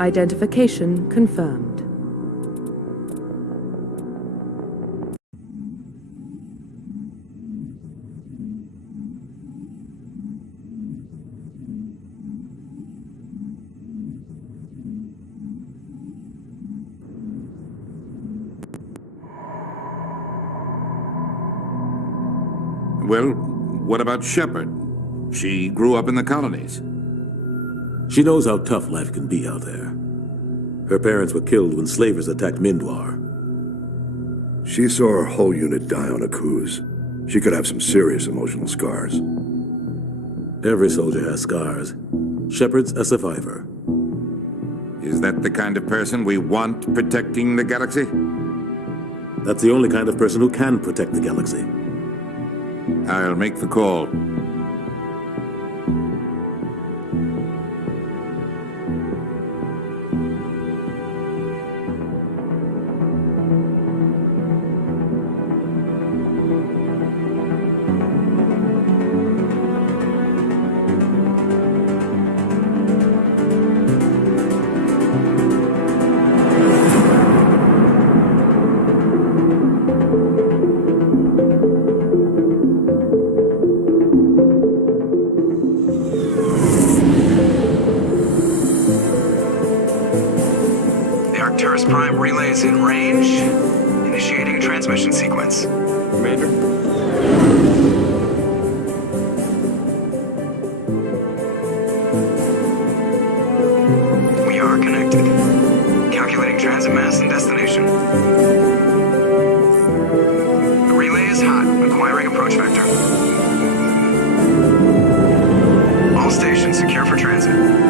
Identification confirmed. Well, what about Shepard? She grew up in the colonies. She knows how tough life can be out there. Her parents were killed when slavers attacked Mindwar. She saw her whole unit die on a cruise. She could have some serious emotional scars. Every soldier has scars. Shepard's a survivor. Is that the kind of person we want protecting the galaxy? That's the only kind of person who can protect the galaxy. I'll make the call. Prime relays in range. Initiating a transmission sequence. Commander? We are connected. Calculating transit mass and destination. The relay is hot. Acquiring approach vector. All stations secure for transit.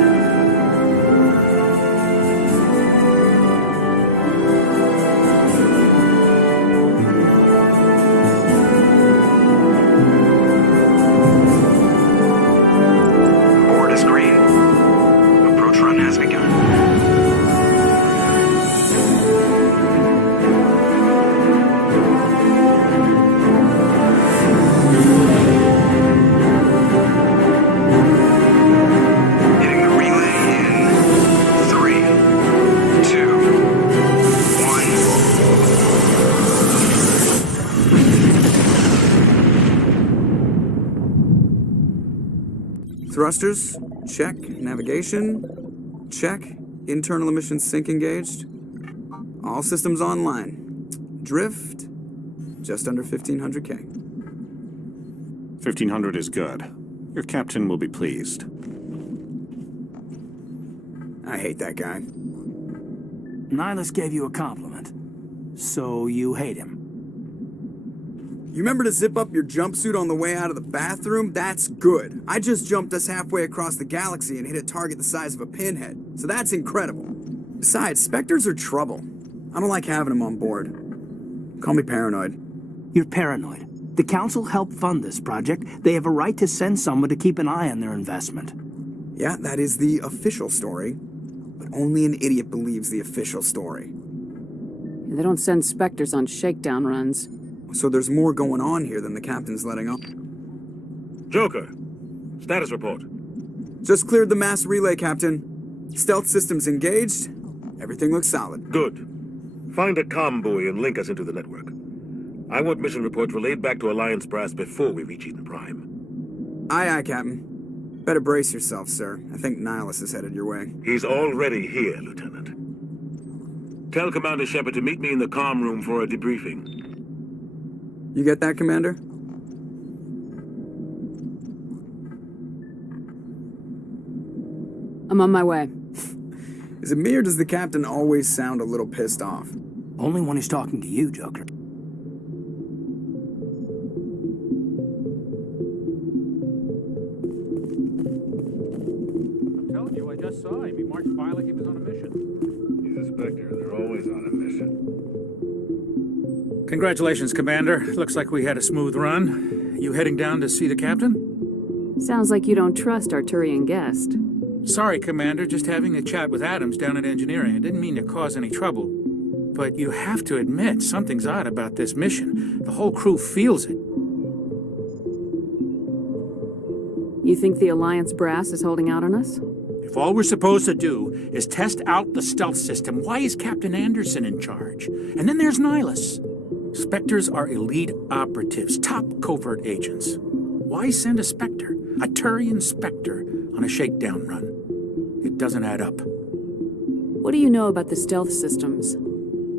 Thrusters, check. Navigation, check. Internal emissions sync engaged. All systems online. Drift, just under 1500K. 1500 is good. Your captain will be pleased. I hate that guy. Nihilus gave you a compliment. So you hate him. You remember to zip up your jumpsuit on the way out of the bathroom? That's good. I just jumped us halfway across the galaxy and hit a target the size of a pinhead. So that's incredible. Besides, Spectres are trouble. I don't like having them on board. Call me paranoid. You're paranoid. The Council helped fund this project. They have a right to send someone to keep an eye on their investment. Yeah, that is the official story. But only an idiot believes the official story. They don't send Spectres on shakedown runs. So there's more going on here than the captain's letting on. Joker, status report. Just cleared the mass relay, Captain. Stealth systems engaged. Everything looks solid. Good. Find a comm buoy and link us into the network. I want mission reports relayed back to Alliance brass before we reach Eden Prime. Aye, aye, Captain. Better brace yourself, sir. I think Nihilus is headed your way. He's already here, Lieutenant. Tell Commander Shepard to meet me in the comm room for a debriefing. You get that, Commander? I'm on my way. Is it me or does the captain always sound a little pissed off? Only when he's talking to you, Joker. I'm telling you, I just saw him. He marched by like he was on a mission. He's a Spectre. They're always on a mission. Congratulations, Commander. Looks like we had a smooth run. You heading down to see the captain? Sounds like you don't trust our Turian guest. Sorry, Commander. Just having a chat with Adams down at engineering. I didn't mean to cause any trouble. But you have to admit, something's odd about this mission. The whole crew feels it. You think the Alliance brass is holding out on us? If all we're supposed to do is test out the stealth system, why is Captain Anderson in charge? And then there's Nihilus. Spectres are elite operatives, top covert agents. Why send a Spectre, a Turian Spectre, on a shakedown run? It doesn't add up. What do you know about the stealth systems?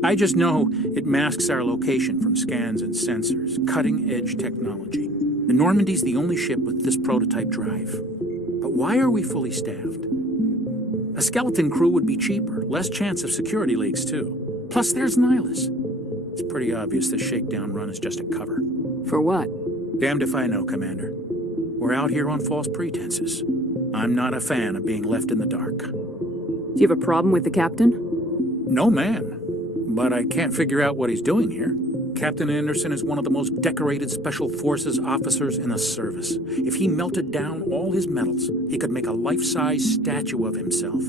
I just know it masks our location from scans and sensors. Cutting-edge technology. The Normandy's the only ship with this prototype drive. But why are we fully staffed? A skeleton crew would be cheaper, less chance of security leaks, too. Plus, there's Nihilus. It's pretty obvious this shakedown run is just a cover. For what? Damned if I know, Commander. We're out here on false pretenses. I'm not a fan of being left in the dark. Do you have a problem with the captain? No, man. But I can't figure out what he's doing here. Captain Anderson is one of the most decorated Special Forces officers in the service. If he melted down all his medals, he could make a life-size statue of himself.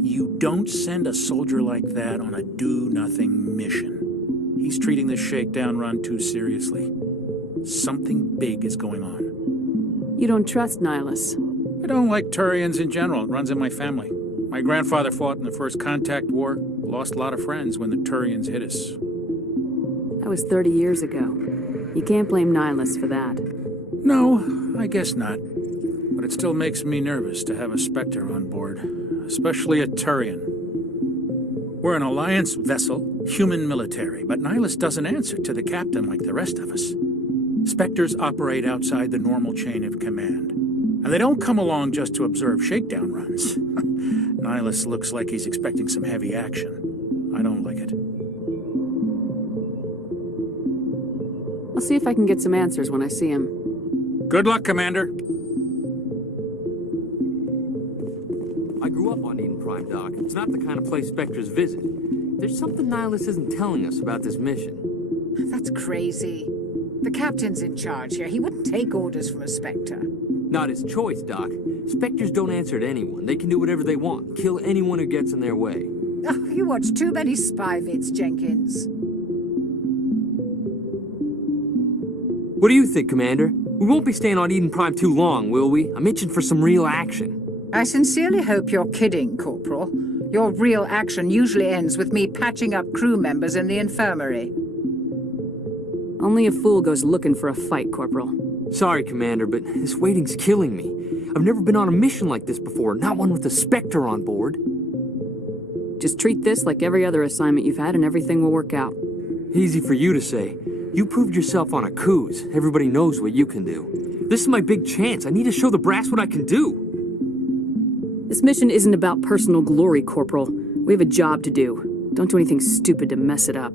You don't send a soldier like that on a do-nothing mission. He's treating this shakedown run too seriously. Something big is going on. You don't trust Nihilus? I don't like Turians in general. It runs in my family. My grandfather fought in the First Contact War. Lost a lot of friends when the Turians hit us. That was 30 years ago. You can't blame Nihilus for that. No, I guess not. But it still makes me nervous to have a Spectre on board, especially a Turian. We're an Alliance vessel, human military, but Nihilus doesn't answer to the captain like the rest of us. Spectres operate outside the normal chain of command. And they don't come along just to observe shakedown runs. Nihilus looks like he's expecting some heavy action. I don't like it. I'll see if I can get some answers when I see him. Good luck, Commander. I grew up on Eden Prime, Doc. It's not the kind of place Spectres visit. There's something Nihilus isn't telling us about this mission. That's crazy. The captain's in charge here. He wouldn't take orders from a Spectre. Not his choice, Doc. Spectres don't answer to anyone. They can do whatever they want. Kill anyone who gets in their way. Oh, you watch too many spy vids, Jenkins. What do you think, Commander? We won't be staying on Eden Prime too long, will we? I'm itching for some real action. I sincerely hope you're kidding, Corporal. Your real action usually ends with me patching up crew members in the infirmary. Only a fool goes looking for a fight, Corporal. Sorry, Commander, but this waiting's killing me. I've never been on a mission like this before, not one with a Spectre on board. Just treat this like every other assignment you've had and everything will work out. Easy for you to say. You proved yourself on a cruise. Everybody knows what you can do. This is my big chance. I need to show the brass what I can do. This mission isn't about personal glory, Corporal. We have a job to do. Don't do anything stupid to mess it up.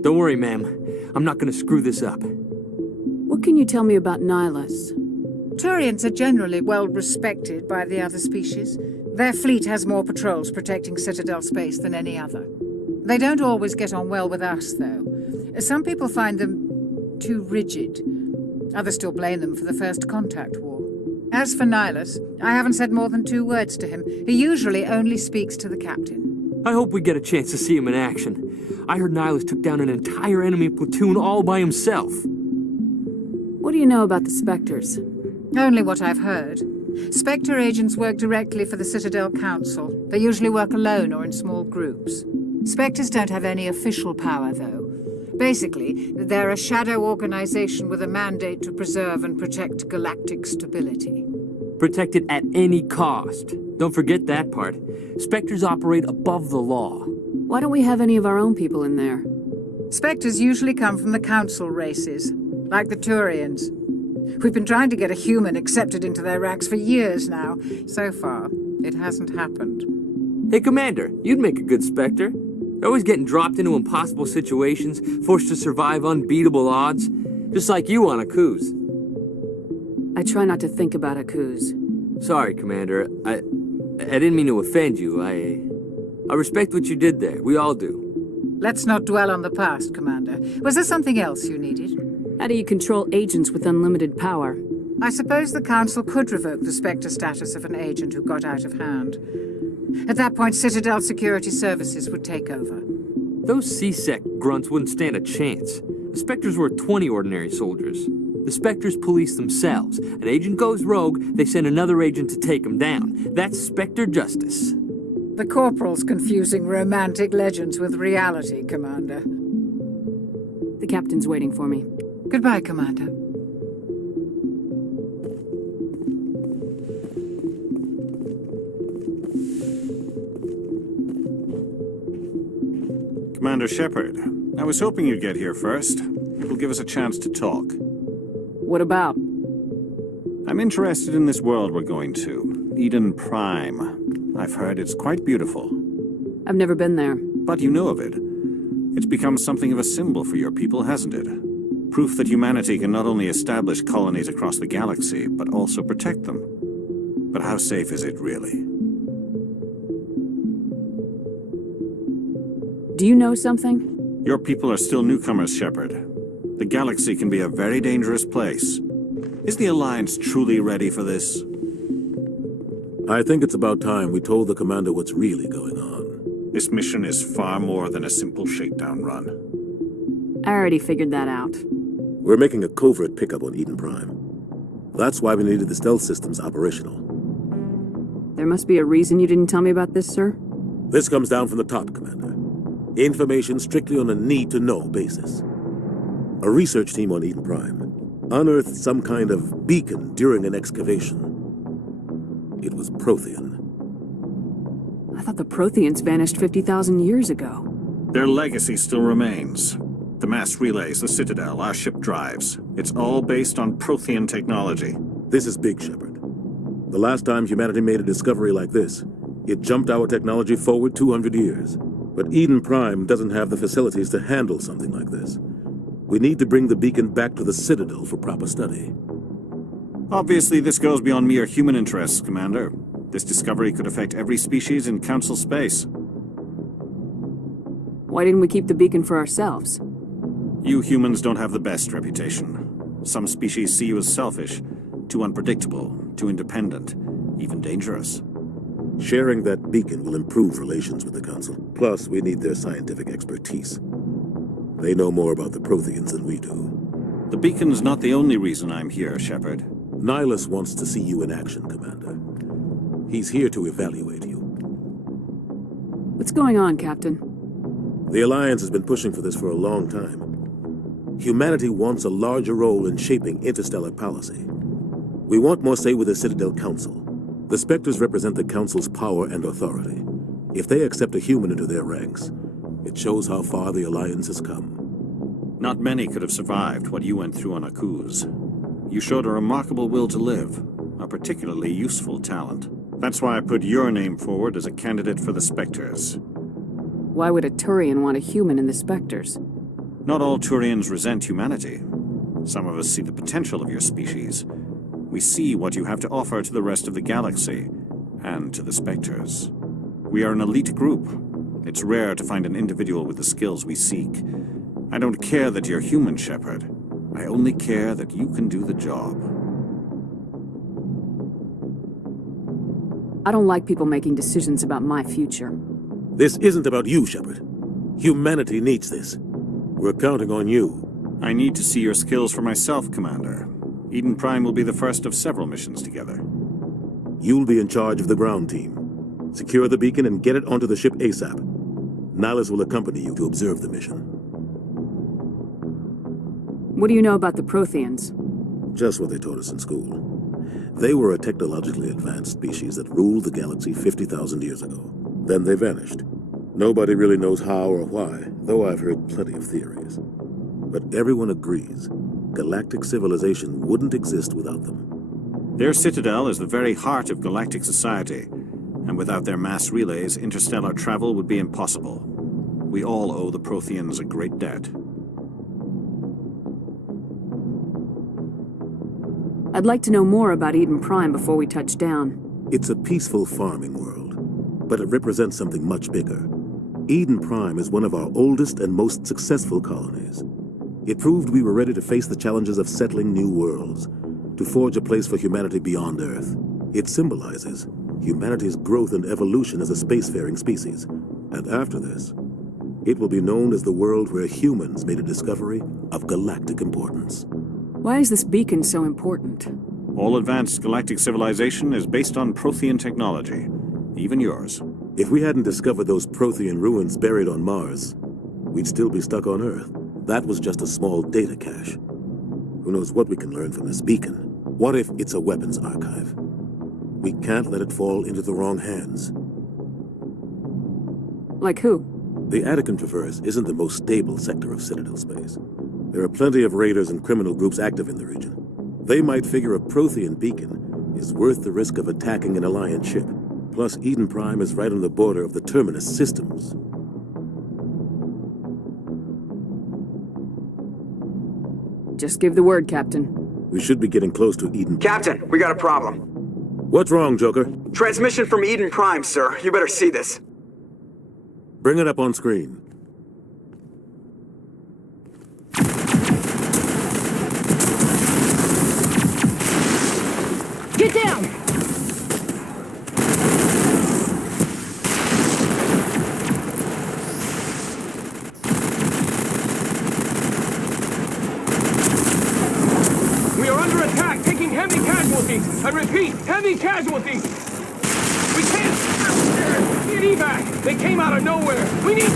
Don't worry, ma'am. I'm not gonna screw this up. What can you tell me about Nihilus? Turians are generally well respected by the other species. Their fleet has more patrols protecting Citadel space than any other. They don't always get on well with us, though. Some people find them too rigid. Others still blame them for the First Contact War. As for Nihilus, I haven't said more than 2 words to him. He usually only speaks to the captain. I hope we get a chance to see him in action. I heard Nihilus took down an entire enemy platoon all by himself. What do you know about the Spectres? Only what I've heard. Spectre agents work directly for the Citadel Council. They usually work alone or in small groups. Spectres don't have any official power, though. Basically, they're a shadow organization with a mandate to preserve and protect galactic stability. Protect it at any cost. Don't forget that part. Spectres operate above the law. Why don't we have any of our own people in there? Spectres usually come from the Council races, like the Turians. We've been trying to get a human accepted into their ranks for years now. So far, it hasn't happened. Hey, Commander, you'd make a good Spectre. You're always getting dropped into impossible situations, forced to survive unbeatable odds. Just like you on a cruise. I try not to think about a cruise. Sorry, Commander. I didn't mean to offend you. I respect what you did there. We all do. Let's not dwell on the past, Commander. Was there something else you needed? How do you control agents with unlimited power? I suppose the Council could revoke the Spectre status of an agent who got out of hand. At that point, Citadel Security Services would take over. Those C-Sec grunts wouldn't stand a chance. The Spectres were 20 ordinary soldiers. The Spectres police themselves. An agent goes rogue, they send another agent to take him down. That's Spectre justice. The Corporal's confusing romantic legends with reality, Commander. The captain's waiting for me. Goodbye, Commander. Commander Shepard, I was hoping you'd get here first. It will give us a chance to talk. What about? I'm interested in this world we're going to, Eden Prime. I've heard it's quite beautiful. I've never been there. But you know of it. It's become something of a symbol for your people, hasn't it? Proof that humanity can not only establish colonies across the galaxy, but also protect them. But how safe is it, really? Do you know something? Your people are still newcomers, Shepard. The galaxy can be a very dangerous place. Is the Alliance truly ready for this? I think it's about time we told the Commander what's really going on. This mission is far more than a simple shakedown run. I already figured that out. We're making a covert pickup on Eden Prime. That's why we needed the stealth systems operational. There must be a reason you didn't tell me about this, sir? This comes down from the top, Commander. Information strictly on a need-to-know basis. A research team on Eden Prime unearthed some kind of beacon during an excavation. It was Prothean. I thought the Protheans vanished 50,000 years ago. Their legacy still remains. The mass relays, the Citadel, our ship drives. It's all based on Prothean technology. This is big, Shepard. The last time humanity made a discovery like this, it jumped our technology forward 200 years. But Eden Prime doesn't have the facilities to handle something like this. We need to bring the beacon back to the Citadel for proper study. Obviously, this goes beyond mere human interests, Commander. This discovery could affect every species in Council space. Why didn't we keep the beacon for ourselves? You humans don't have the best reputation. Some species see you as selfish, too unpredictable, too independent, even dangerous. Sharing that beacon will improve relations with the Council. Plus, we need their scientific expertise. They know more about the Protheans than we do. The beacon's not the only reason I'm here, Shepard. Nihilus wants to see you in action, Commander. He's here to evaluate you. What's going on, Captain? The Alliance has been pushing for this for a long time. Humanity wants a larger role in shaping interstellar policy. We want more say with the Citadel Council. The Spectres represent the Council's power and authority. If they accept a human into their ranks, it shows how far the Alliance has come. Not many could have survived what you went through on Akuz. You showed a remarkable will to live, a particularly useful talent. That's why I put your name forward as a candidate for the Spectres. Why would a Turian want a human in the Spectres? Not all Turians resent humanity. Some of us see the potential of your species. We see what you have to offer to the rest of the galaxy, and to the Spectres. We are an elite group. It's rare to find an individual with the skills we seek. I don't care that you're human, Shepard. I only care that you can do the job. I don't like people making decisions about my future. This isn't about you, Shepard. Humanity needs this. We're counting on you. I need to see your skills for myself, Commander. Eden Prime will be the first of several missions together. You'll be in charge of the ground team. Secure the beacon and get it onto the ship ASAP. Nihilus will accompany you to observe the mission. What do you know about the Protheans? Just what they taught us in school. They were a technologically advanced species that ruled the galaxy 50,000 years ago. Then they vanished. Nobody really knows how or why, though I've heard plenty of theories. But everyone agrees galactic civilization wouldn't exist without them. Their citadel is the very heart of galactic society, and without their mass relays, interstellar travel would be impossible. We all owe the Protheans a great debt. I'd like to know more about Eden Prime before we touch down. It's a peaceful farming world, but it represents something much bigger. Eden Prime is one of our oldest and most successful colonies. It proved we were ready to face the challenges of settling new worlds, to forge a place for humanity beyond Earth. It symbolizes humanity's growth and evolution as a spacefaring species. And after this, it will be known as the world where humans made a discovery of galactic importance. Why is this beacon so important? All advanced galactic civilization is based on Prothean technology. Even yours. If we hadn't discovered those Prothean ruins buried on Mars, we'd still be stuck on Earth. That was just a small data cache. Who knows what we can learn from this beacon? What if it's a weapons archive? We can't let it fall into the wrong hands. Like who? The Attican Traverse isn't the most stable sector of Citadel space. There are plenty of raiders and criminal groups active in the region. They might figure a Prothean beacon is worth the risk of attacking an Alliance ship. Plus, Eden Prime is right on the border of the Terminus systems. Just give the word, Captain. We should be getting close to Eden. Captain, we got a problem. What's wrong, Joker? Transmission from Eden Prime, sir. You better see this. Bring it up on screen. Get down! We are under attack, taking heavy casualties. I repeat, heavy casualties. We can't get evac. They came out of nowhere. We need...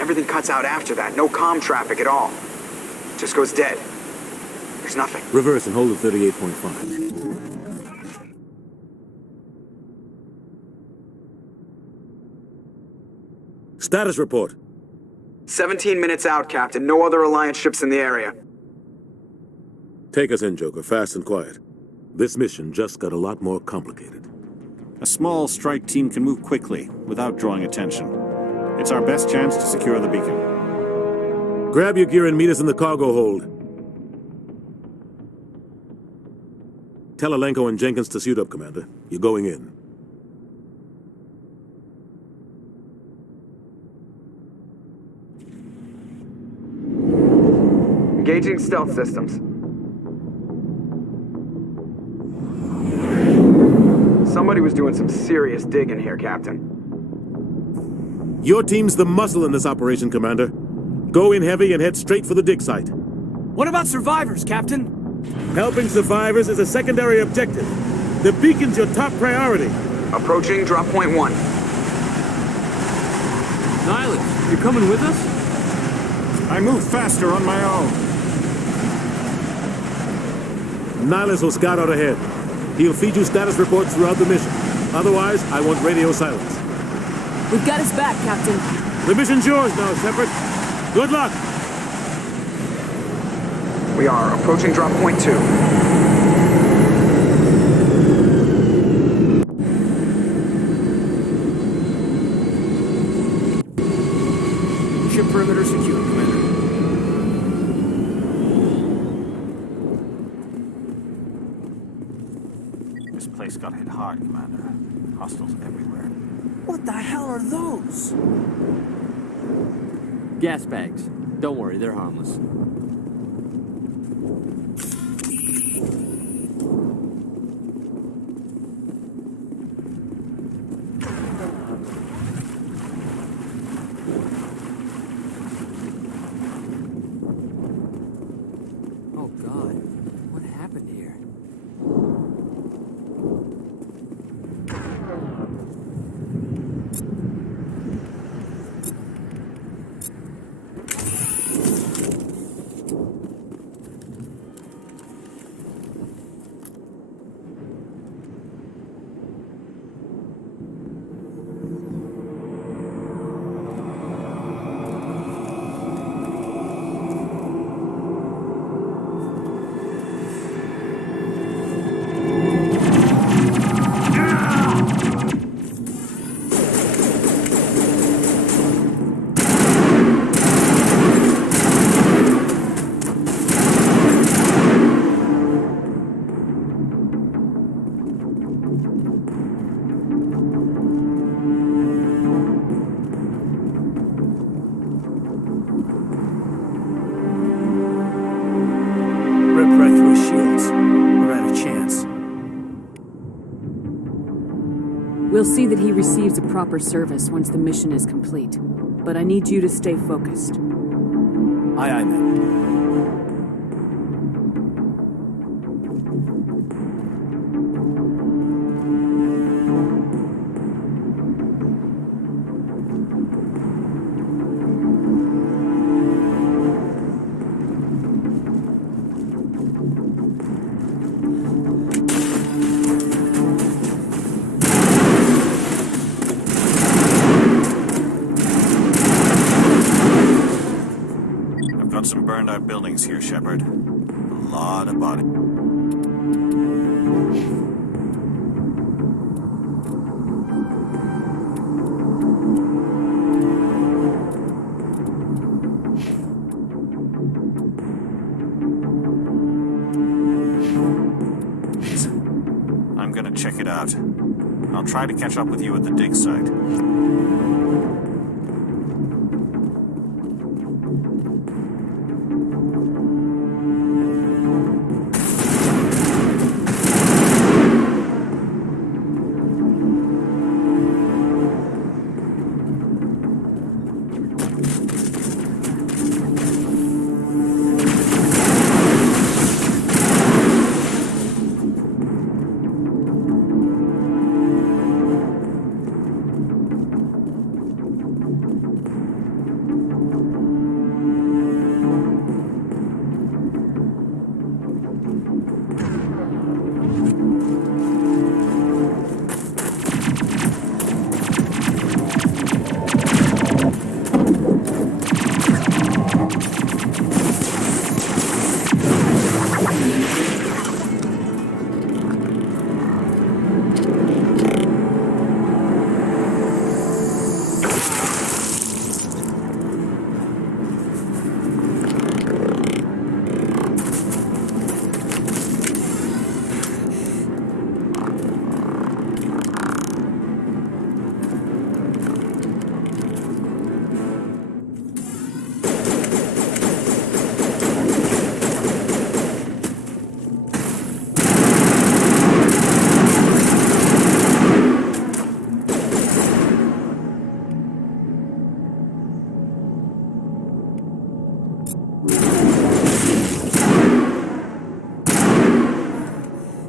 Everything cuts out after that. No comm traffic at all. Just goes dead. There's nothing. Reverse and hold at 38.5. Status report. 17 minutes out, Captain. No other Alliance ships in the area. Take us in, Joker, fast and quiet. This mission just got a lot more complicated. A small strike team can move quickly, without drawing attention. It's our best chance to secure the beacon. Grab your gear and meet us in the cargo hold. Tell Alenko and Jenkins to suit up, Commander. You're going in. Engaging stealth systems. Somebody was doing some serious digging here, Captain. Your team's the muscle in this operation, Commander. Go in heavy and head straight for the dig site. What about survivors, Captain? Helping survivors is a secondary objective. The beacon's your top priority. Approaching drop point 1. Nihilus, you're coming with us? I move faster on my own. Nihilus will scout out ahead. He'll feed you status reports throughout the mission. Otherwise, I want radio silence. We've got his back, Captain. The mission's yours now, Shepard. Good luck! We are approaching drop point 2. Ship perimeter secure, Commander. This place got hit hard, Commander. Hostiles everywhere. What the hell are those? Gas bags. Don't worry, they're harmless. Oh God, what happened here? We'll see that he receives a proper service once the mission is complete. But I need you to stay focused. Aye, aye, ma'am. Some burned-out buildings here, Shepard. A lot of bodies. I'm gonna check it out. I'll try to catch up with you at the dig site.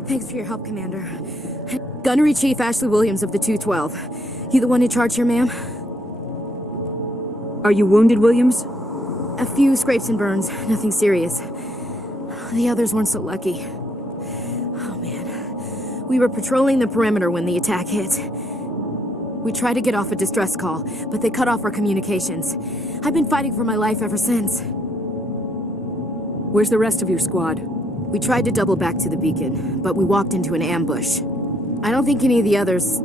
Thanks for your help, Commander. Gunnery Chief Ashley Williams of the 212. You the one in charge here, ma'am? Are you wounded, Williams? A few scrapes and burns, nothing serious. The others weren't so lucky. Oh, man. We were patrolling the perimeter when the attack hit. We tried to get off a distress call, but they cut off our communications. I've been fighting for my life ever since. Where's the rest of your squad? We tried to double back to the beacon, but we walked into an ambush. I don't think any of the others...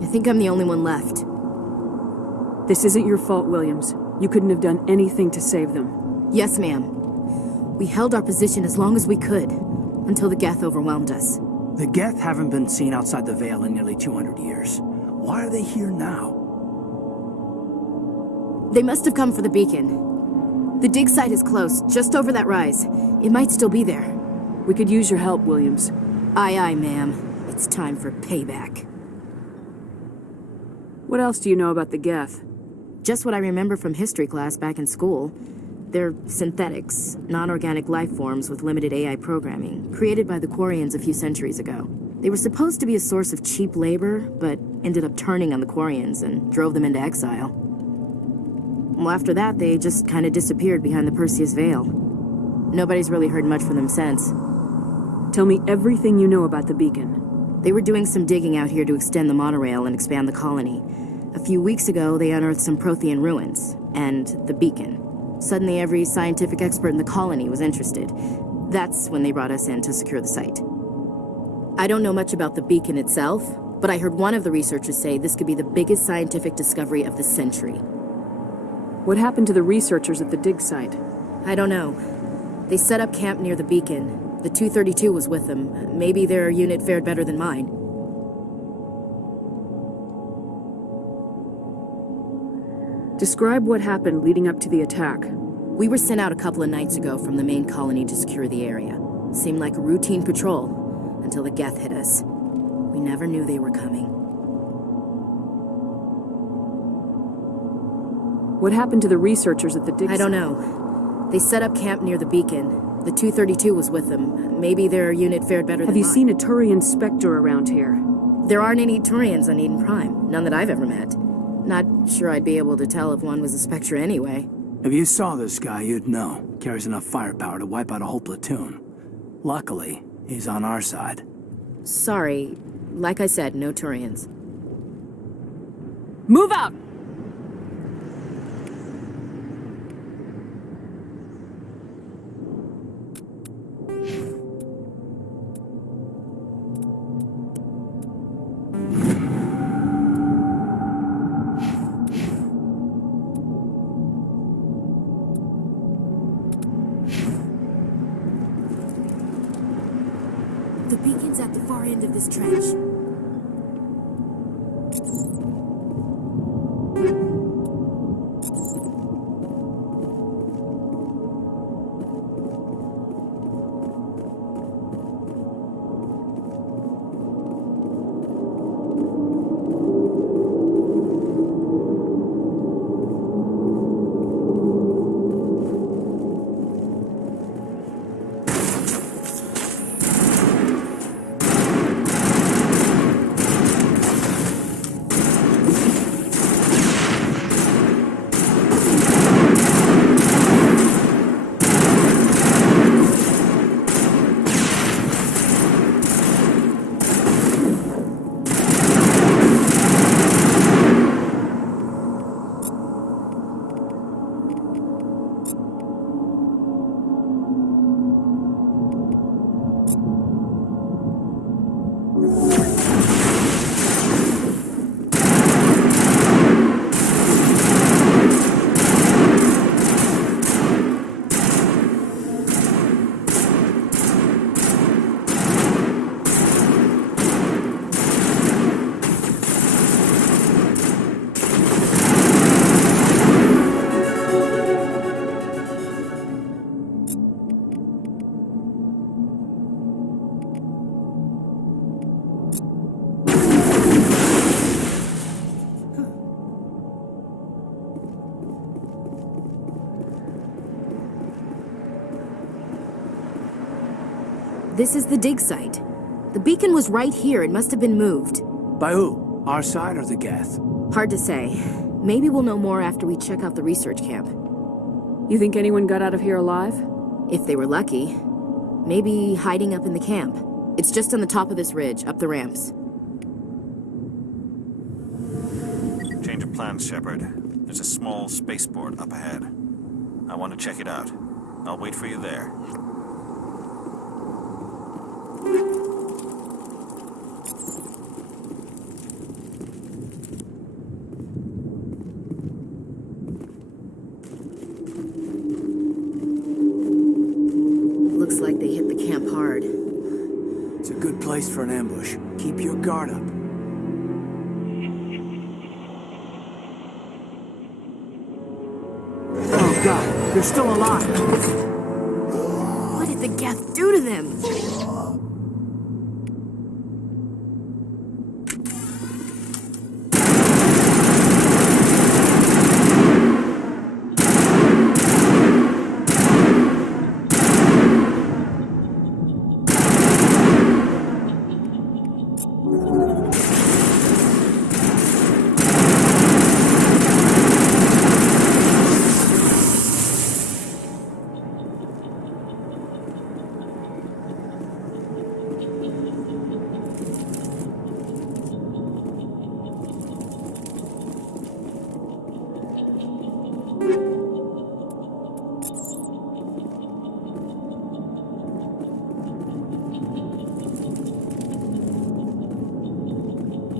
I think I'm the only one left. This isn't your fault, Williams. You couldn't have done anything to save them. Yes, ma'am. We held our position as long as we could, until the Geth overwhelmed us. The Geth haven't been seen outside the Veil in nearly 200 years. Why are they here now? They must have come for the beacon. The dig site is close, just over that rise. It might still be there. We could use your help, Williams. Aye, aye, ma'am. It's time for payback. What else do you know about the Geth? Just what I remember from history class back in school. They're synthetics, non-organic life forms with limited AI programming, created by the Quarians a few centuries ago. They were supposed to be a source of cheap labor, but ended up turning on the Quarians and drove them into exile. Well, after that, they just kind of disappeared behind the Perseus Veil. Nobody's really heard much from them since. Tell me everything you know about the beacon. They were doing some digging out here to extend the monorail and expand the colony. A few weeks ago, they unearthed some Prothean ruins, and the beacon. Suddenly, every scientific expert in the colony was interested. That's when they brought us in to secure the site. I don't know much about the beacon itself, but I heard one of the researchers say this could be the biggest scientific discovery of the century. What happened to the researchers at the dig site? I don't know. They set up camp near the beacon. The 232 was with them. Maybe their unit fared better than mine. Describe what happened leading up to the attack. We were sent out a couple of nights ago from the main colony to secure the area. Seemed like a routine patrol, until the Geth hit us. We never knew they were coming. What happened to the researchers at the dig I don't site? know. They set up camp near the beacon. The 232 was with them. Maybe their unit fared better than Have you mine. seen a Turian Spectre around here? There aren't any Turians on Eden Prime. None that I've ever met. Not sure I'd be able to tell if one was a Spectre anyway. If you saw this guy, you'd know. Carries enough firepower to wipe out a whole platoon. Luckily, he's on our side. Sorry. Like I said, no Turians. Move out! The beacon's at the far end of this trench. This is the dig site. The beacon was right here. It must have been moved. By who? Our side or the Geth? Hard to say. Maybe we'll know more after we check out the research camp. You think anyone got out of here alive? If they were lucky. Maybe hiding up in the camp. It's just on the top of this ridge, up the ramps. Change of plans, Shepard. There's a small spaceport up ahead. I want to check it out. I'll wait for you there. Looks like they hit the camp hard. It's a good place for an ambush. Keep your guard up. Oh God, they're still alive. What did the Geth do to them?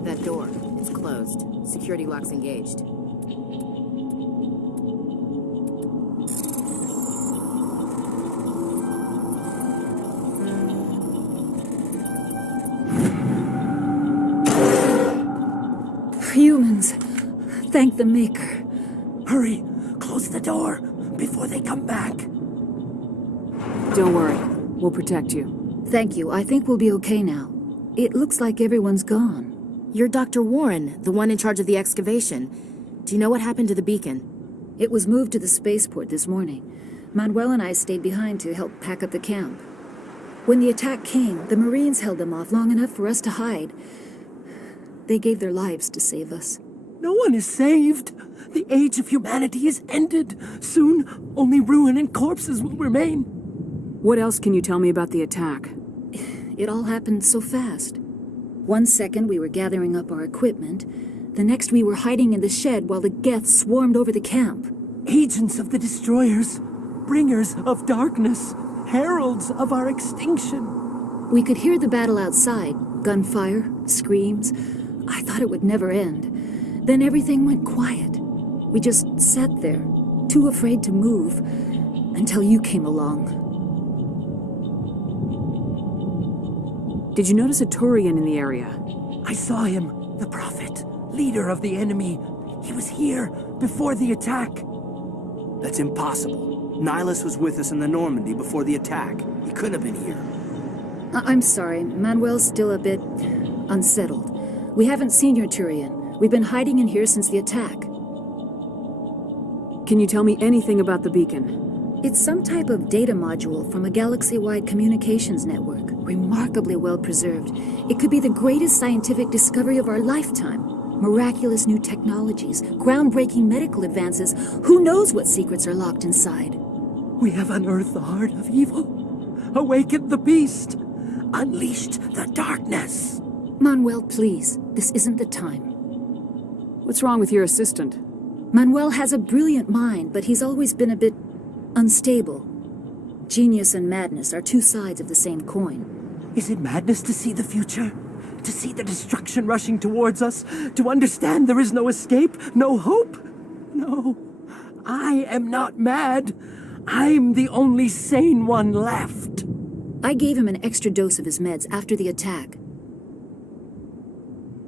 That door, it's closed. Security lock's engaged. Humans, thank the Maker. Hurry, close the door before they come back. Don't worry, we'll protect you. Thank you. I think we'll be okay now. It looks like everyone's gone. You're Dr. Warren, the one in charge of the excavation. Do you know what happened to the beacon? It was moved to the spaceport this morning. Manuel and I stayed behind to help pack up the camp. When the attack came, the Marines held them off long enough for us to hide. They gave their lives to save us. No one is saved. The age of humanity is ended. Soon, only ruin and corpses will remain. What else can you tell me about the attack? It all happened so fast. 1 second we were gathering up our equipment. The next we were hiding in the shed while the Geth swarmed over the camp. Agents of the destroyers, bringers of darkness, heralds of our extinction. We could hear the battle outside. Gunfire, screams. I thought it would never end. Then everything went quiet. We just sat there, too afraid to move, until you came along. Did you notice a Turian in the area? I saw him, the prophet, leader of the enemy. He was here before the attack. That's impossible. Nihilus was with us in the Normandy before the attack. He couldn't have been here. I'm sorry. Manuel's still a bit unsettled. We haven't seen your Turian. We've been hiding in here since the attack. Can you tell me anything about the beacon? It's some type of data module from a galaxy-wide communications network, remarkably well preserved. It could be the greatest scientific discovery of our lifetime. Miraculous new technologies, groundbreaking medical advances. Who knows what secrets are locked inside? We have unearthed the heart of evil, awakened the beast, unleashed the darkness. Manuel, please, this isn't the time. What's wrong with your assistant? Manuel has a brilliant mind, but he's always been a bit unstable. Genius and madness are two sides of the same coin. Is it madness to see the future? To see the destruction rushing towards us? To understand there is no escape? No hope? No. I am not mad. I'm the only sane one left. I gave him an extra dose of his meds after the attack.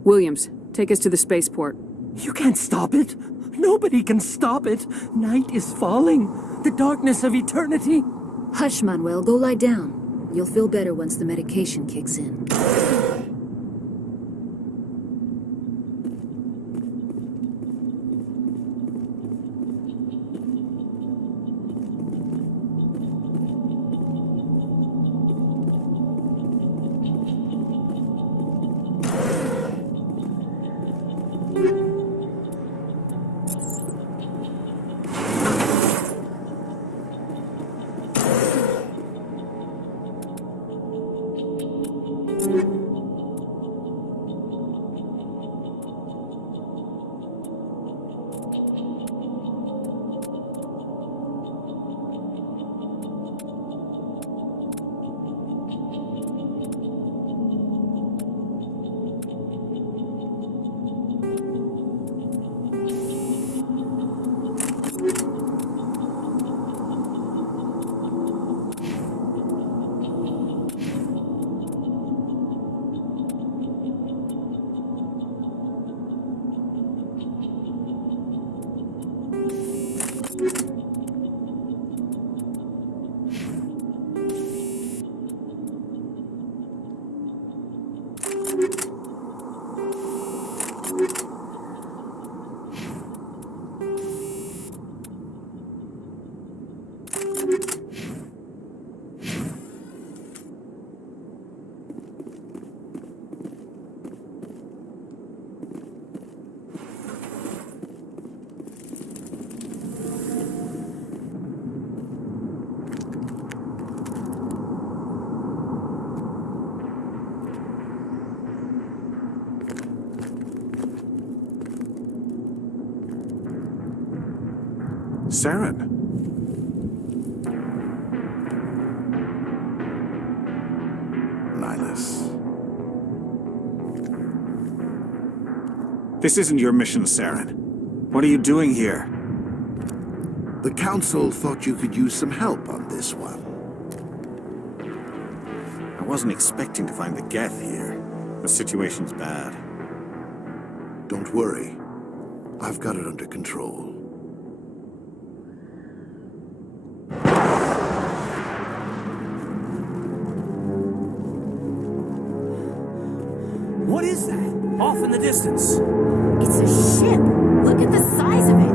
Williams, take us to the spaceport. You can't stop it. Nobody can stop it. Night is falling. The darkness of eternity. Hush, Manuel. Go lie down. You'll feel better once the medication kicks in. Saren. Nihilus. This isn't your mission, Saren. What are you doing here? The Council thought you could use some help on this one. I wasn't expecting to find the Geth here. The situation's bad. Don't worry. I've got it under control. What is that? Off in the distance. It's a ship. Look at the size of it.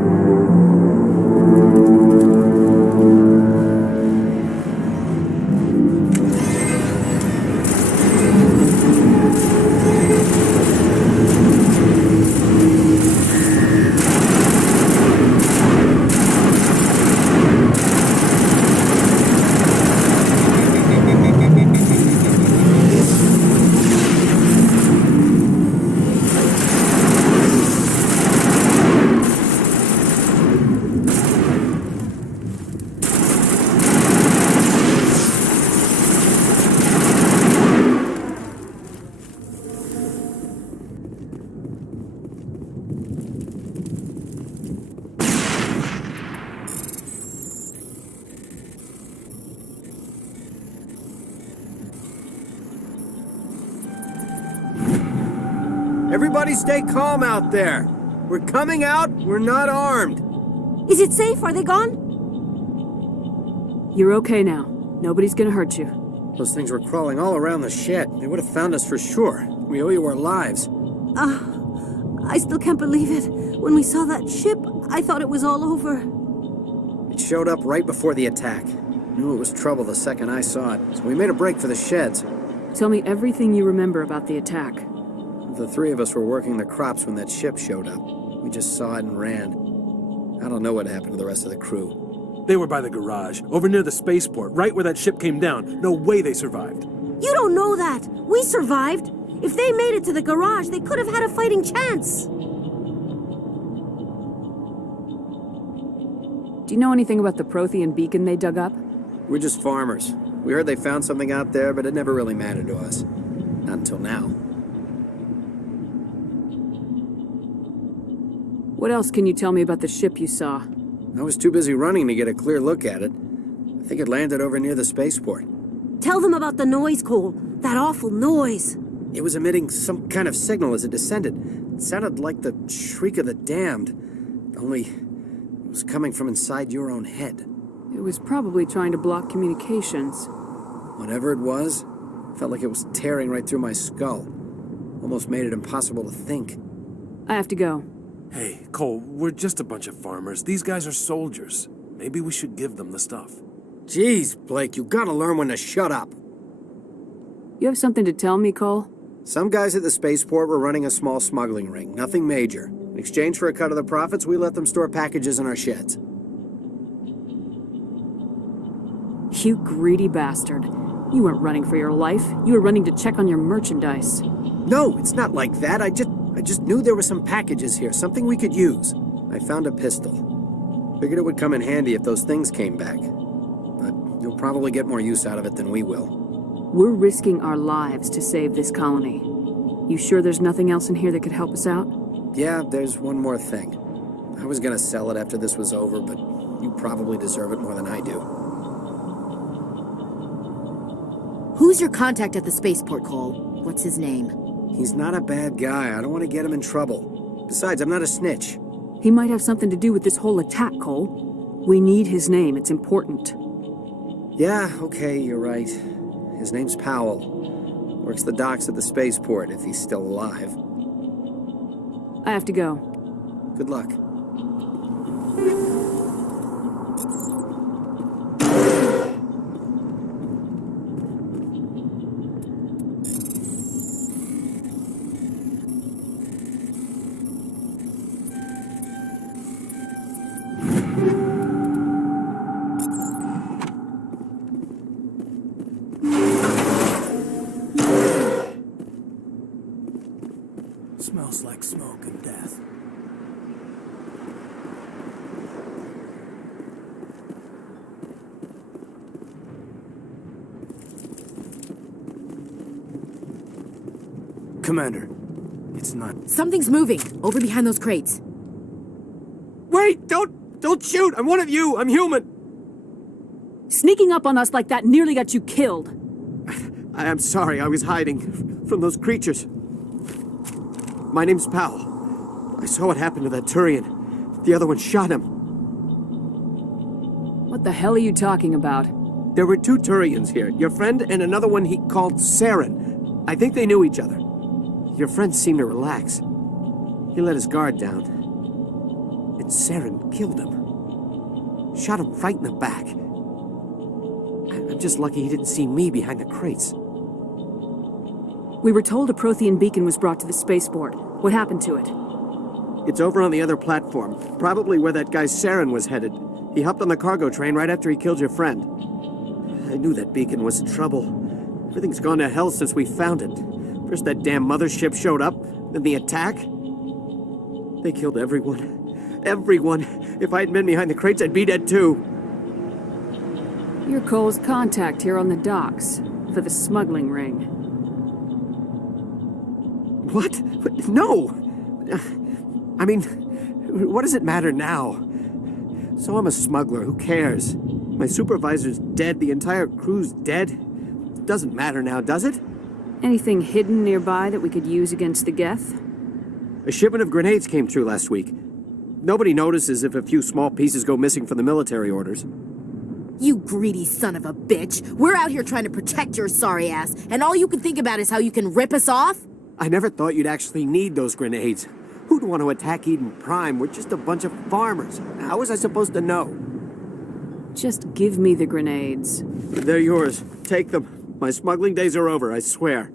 Everybody stay calm out there. We're coming out, we're not armed. Is it safe? Are they gone? You're okay now. Nobody's gonna hurt you. Those things were crawling all around the shed. They would have found us for sure. We owe you our lives. I still can't believe it. When we saw that ship, I thought it was all over. It showed up right before the attack. Knew it was trouble the second I saw it, so we made a break for the sheds. Tell me everything you remember about the attack. The three of us were working the crops when that ship showed up. We just saw it and ran. I don't know what happened to the rest of the crew. They were by the garage, over near the spaceport, right where that ship came down. No way they survived. You don't know that. We survived. If they made it to the garage, they could have had a fighting chance. Do you know anything about the Prothean beacon they dug up? We're just farmers. We heard they found something out there, but it never really mattered to us. Not until now. What else can you tell me about the ship you saw? I was too busy running to get a clear look at it. I think it landed over near the spaceport. Tell them about the noise, Cole. That awful noise. It was emitting some kind of signal as it descended. It sounded like the shriek of the damned. Only it was coming from inside your own head. It was probably trying to block communications. Whatever it was, felt like it was tearing right through my skull. Almost made it impossible to think. I have to go. Hey, Cole, we're just a bunch of farmers. These guys are soldiers. Maybe we should give them the stuff. Jeez, Blake, you gotta learn when to shut up. You have something to tell me, Cole? Some guys at the spaceport were running a small smuggling ring, nothing major. In exchange for a cut of the profits, we let them store packages in our sheds. You greedy bastard. You weren't running for your life. You were running to check on your merchandise. No, it's not like that. I just knew there were some packages here, something we could use. I found a pistol. Figured it would come in handy if those things came back. But you'll probably get more use out of it than we will. We're risking our lives to save this colony. You sure there's nothing else in here that could help us out? Yeah, there's one more thing. I was gonna sell it after this was over, but you probably deserve it more than I do. Who's your contact at the spaceport, Cole? What's his name? He's not a bad guy. I don't want to get him in trouble. Besides, I'm not a snitch. He might have something to do with this whole attack, Cole. We need his name. It's important. Yeah, okay, you're right. His name's Powell. Works the docks at the spaceport, if he's still alive. I have to go. Good luck. Smells like smoke and death. Commander, it's not... Something's moving, over behind those crates. Wait! Don't shoot! I'm one of you! I'm human! Sneaking up on us like that nearly got you killed. I am sorry, I was hiding from those creatures. My name's Powell. I saw what happened to that Turian. The other one shot him. What the hell are you talking about? There were two Turians here. Your friend and another one he called Saren. I think they knew each other. Your friend seemed to relax. He let his guard down. And Saren killed him. Shot him right in the back. I'm just lucky he didn't see me behind the crates. We were told a Prothean beacon was brought to the spaceport. What happened to it? It's over on the other platform. Probably where that guy Saren was headed. He hopped on the cargo train right after he killed your friend. I knew that beacon was in trouble. Everything's gone to hell since we found it. First that damn mothership showed up, then the attack. They killed everyone. Everyone. If I hadn't been behind the crates, I'd be dead too. You're Cole's contact here on the docks for the smuggling ring. What? No! I mean, what does it matter now? So I'm a smuggler, who cares? My supervisor's dead, the entire crew's dead. It doesn't matter now, does it? Anything hidden nearby that we could use against the Geth? A shipment of grenades came through last week. Nobody notices if a few small pieces go missing from the military orders. You greedy son of a bitch. We're out here trying to protect your sorry ass, and all you can think about is how you can rip us off? I never thought you'd actually need those grenades. Who'd want to attack Eden Prime? We're just a bunch of farmers. How was I supposed to know? Just give me the grenades. They're yours. Take them. My smuggling days are over, I swear.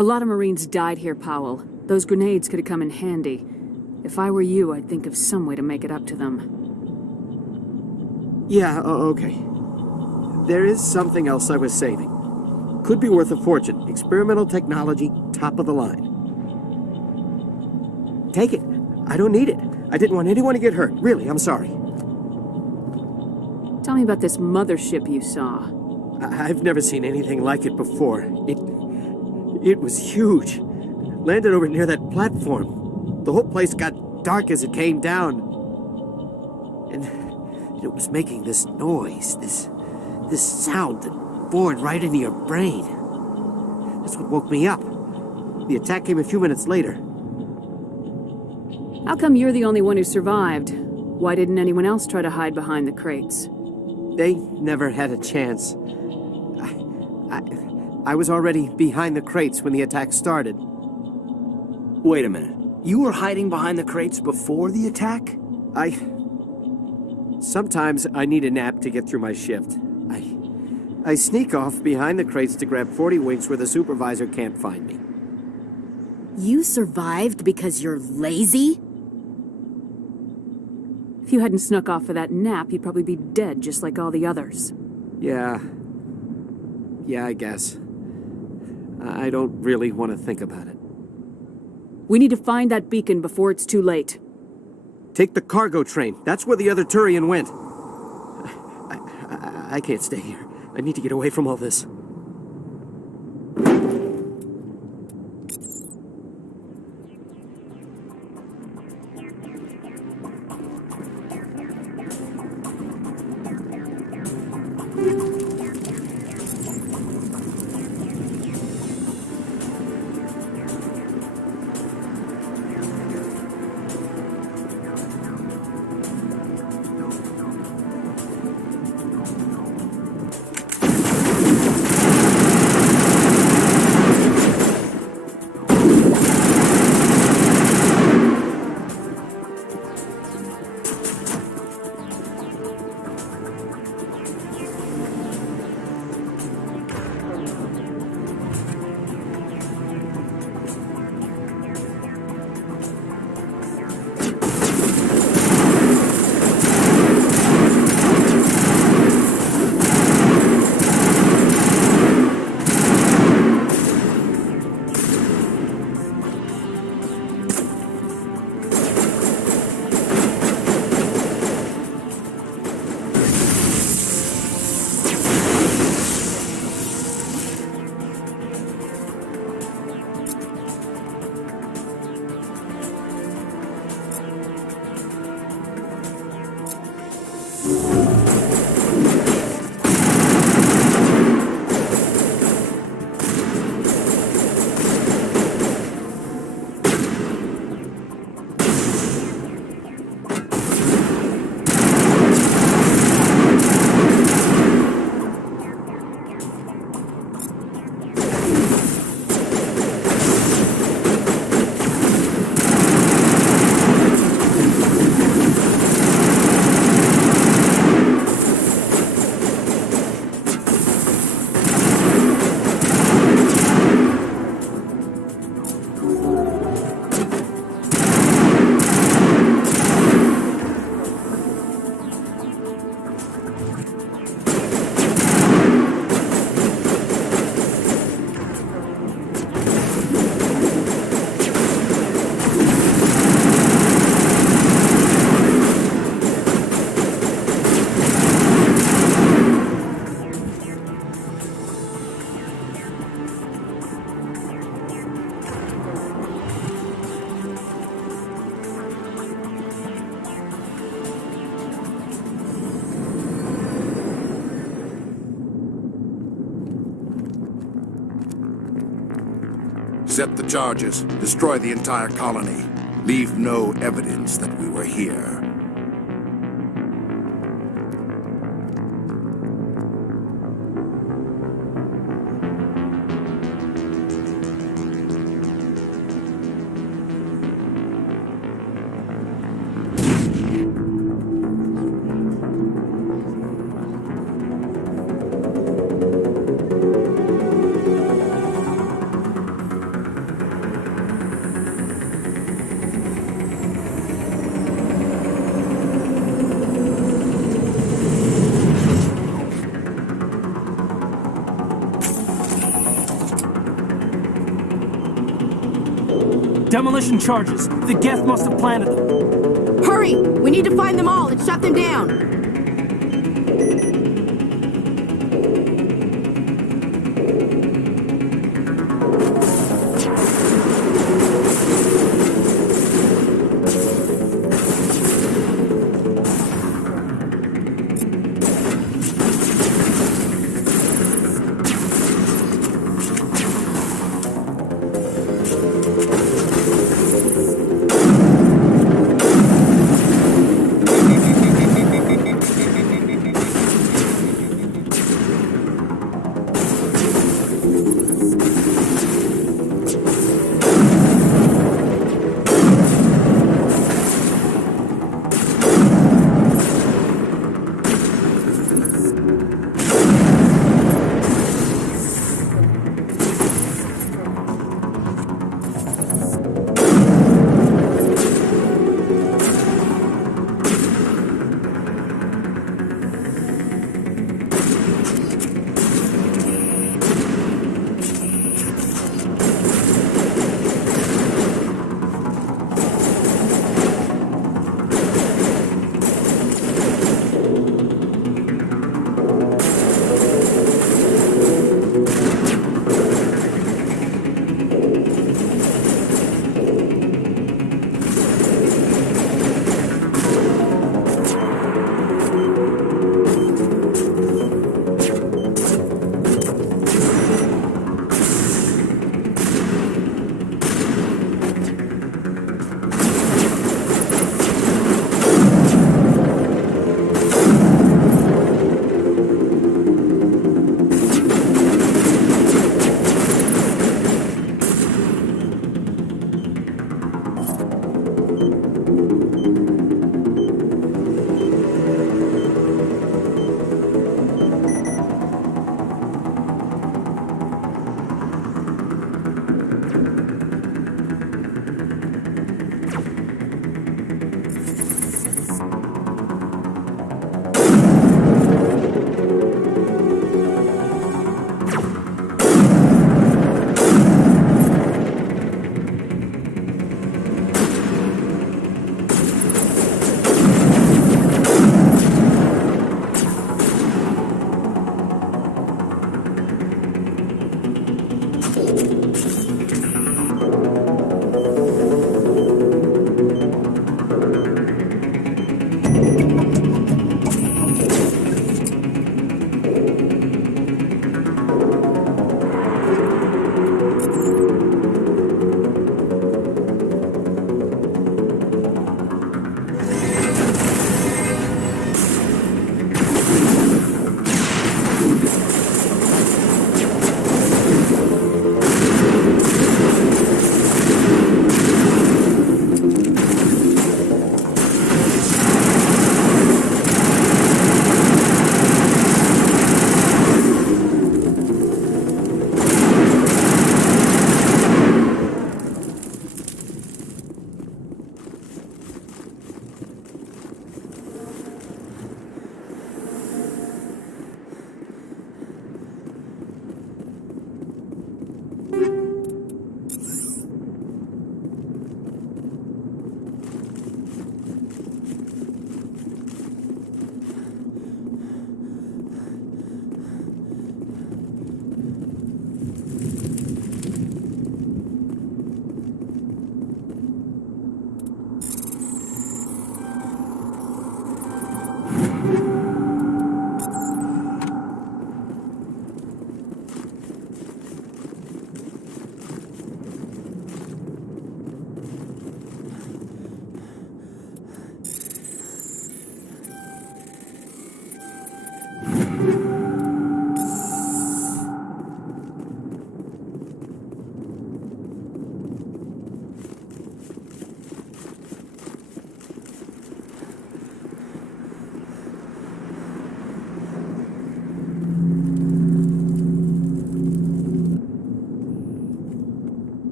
A lot of Marines died here, Powell. Those grenades could have come in handy. If I were you, I'd think of some way to make it up to them. Yeah, okay. There is something else I was saving. Could be worth a fortune. Experimental technology, top of the line. Take it. I don't need it. I didn't want anyone to get hurt. Really, I'm sorry. Tell me about this mothership you saw. I've never seen anything like it before. It was huge. Landed over near that platform. The whole place got dark as it came down. And it was making this noise, this sound that bored right into your brain. That's what woke me up. The attack came a few minutes later. How come you're the only one who survived? Why didn't anyone else try to hide behind the crates? They never had a chance. I was already behind the crates when the attack started. Wait a minute. You were hiding behind the crates before the attack? Sometimes I need a nap to get through my shift. I sneak off behind the crates to grab 40 winks where the supervisor can't find me. You survived because you're lazy? If you hadn't snuck off for that nap, you'd probably be dead just like all the others. Yeah, I guess. I don't really want to think about it. We need to find that beacon before it's too late. Take the cargo train. That's where the other Turian went. I can't stay here. I need to get away from all this. Accept the charges. Destroy the entire colony. Leave no evidence that we were here. Demolition charges. The Geth must have planted them. Hurry! We need to find them all and shut them down.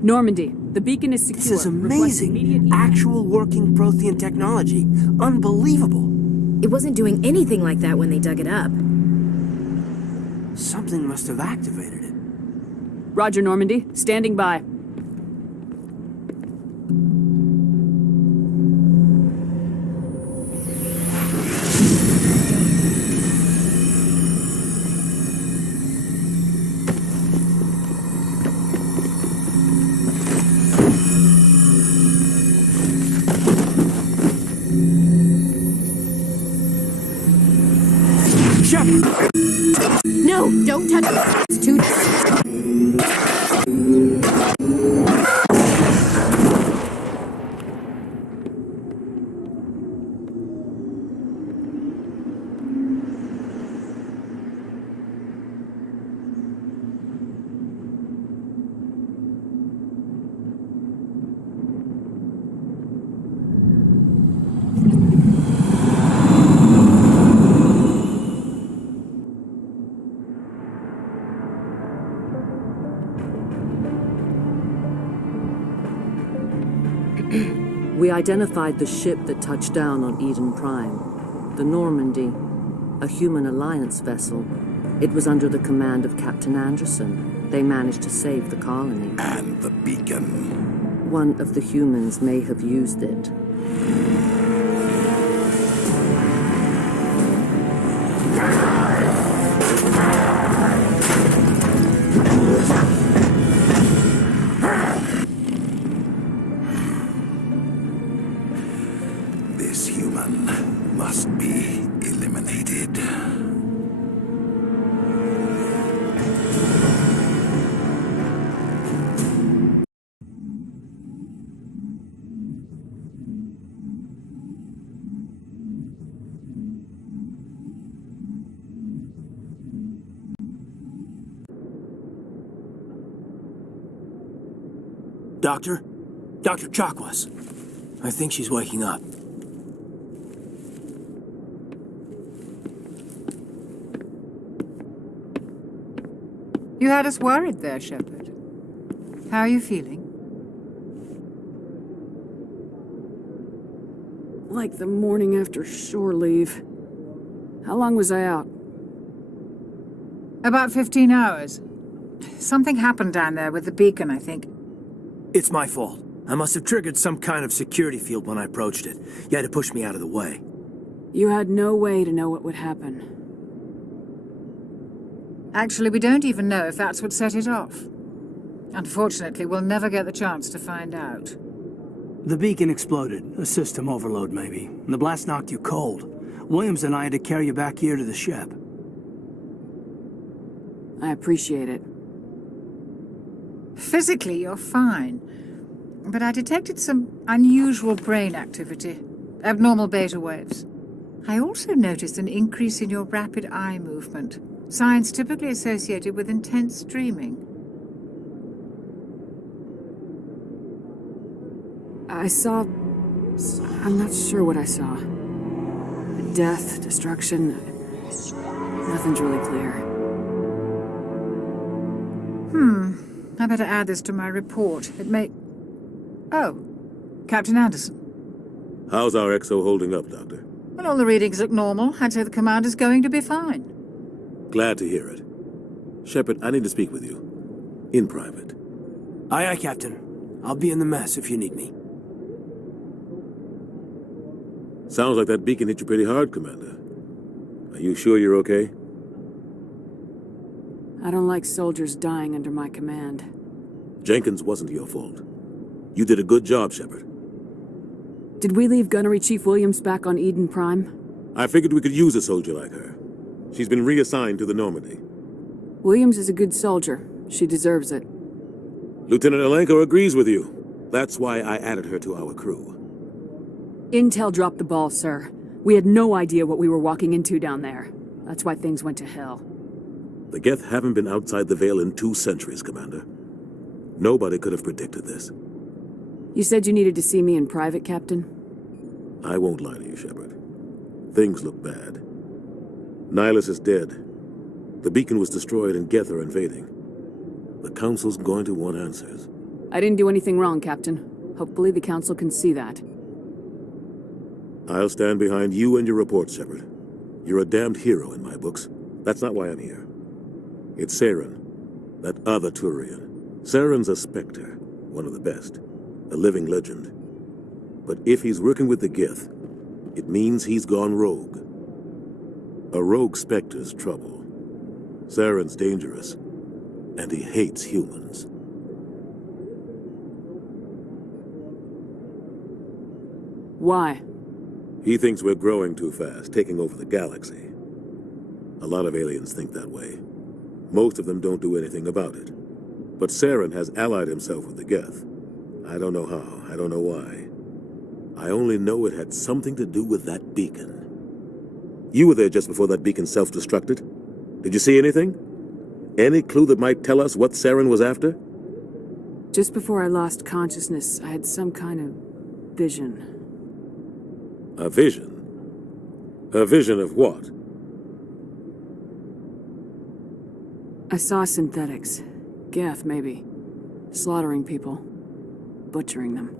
Normandy, the beacon is secure. This is amazing. Actual working Prothean technology. Unbelievable. It wasn't doing anything like that when they dug it up. Something must have activated it. Roger, Normandy. Standing by. No, don't touch it. It's too... We identified the ship that touched down on Eden Prime, the Normandy, a human alliance vessel. It was under the command of Captain Anderson. They managed to save the colony. And the beacon. One of the humans may have used it. This human must be eliminated. Doctor? Dr. Chakwas. I think she's waking up. You had us worried there, Shepard. How are you feeling? Like the morning after shore leave. How long was I out? About 15 hours. Something happened down there with the beacon, I think. It's my fault. I must have triggered some kind of security field when I approached it. You had to push me out of the way. You had no way to know what would happen. Actually, we don't even know if that's what set it off. Unfortunately, we'll never get the chance to find out. The beacon exploded. A system overload, maybe. The blast knocked you cold. Williams and I had to carry you back here to the ship. I appreciate it. Physically, you're fine. But I detected some unusual brain activity. Abnormal beta waves. I also noticed an increase in your rapid eye movement. Signs typically associated with intense dreaming. I saw... I'm not sure what I saw. Death, destruction... Nothing's really clear. I better add this to my report. It may... Oh, Captain Anderson. How's our XO holding up, Doctor? Well, all the readings look normal. I'd say the commander's going to be fine. Glad to hear it. Shepard, I need to speak with you. In private. Aye, aye, Captain. I'll be in the mess if you need me. Sounds like that beacon hit you pretty hard, Commander. Are you sure you're okay? I don't like soldiers dying under my command. Jenkins wasn't your fault. You did a good job, Shepard. Did we leave Gunnery Chief Williams back on Eden Prime? I figured we could use a soldier like her. She's been reassigned to the Normandy. Williams is a good soldier. She deserves it. Lieutenant Alenko agrees with you. That's why I added her to our crew. Intel dropped the ball, sir. We had no idea what we were walking into down there. That's why things went to hell. The Geth haven't been outside the Veil in 2 centuries, Commander. Nobody could have predicted this. You said you needed to see me in private, Captain? I won't lie to you, Shepard. Things look bad. Nihilus is dead. The beacon was destroyed and Geth are invading. The Council's going to want answers. I didn't do anything wrong, Captain. Hopefully the Council can see that. I'll stand behind you and your report, Shepard. You're a damned hero in my books. That's not why I'm here. It's Saren, that other Turian. Saren's a Spectre, one of the best, a living legend. But if he's working with the Gith, it means he's gone rogue. A rogue Spectre's trouble. Saren's dangerous, and he hates humans. Why? He thinks we're growing too fast, taking over the galaxy. A lot of aliens think that way. Most of them don't do anything about it. But Saren has allied himself with the Geth. I don't know how, I don't know why. I only know it had something to do with that beacon. You were there just before that beacon self-destructed. Did you see anything? Any clue that might tell us what Saren was after? Just before I lost consciousness, I had some kind of vision. A vision? A vision of what? I saw synthetics. Geth, maybe. Slaughtering people. Butchering them.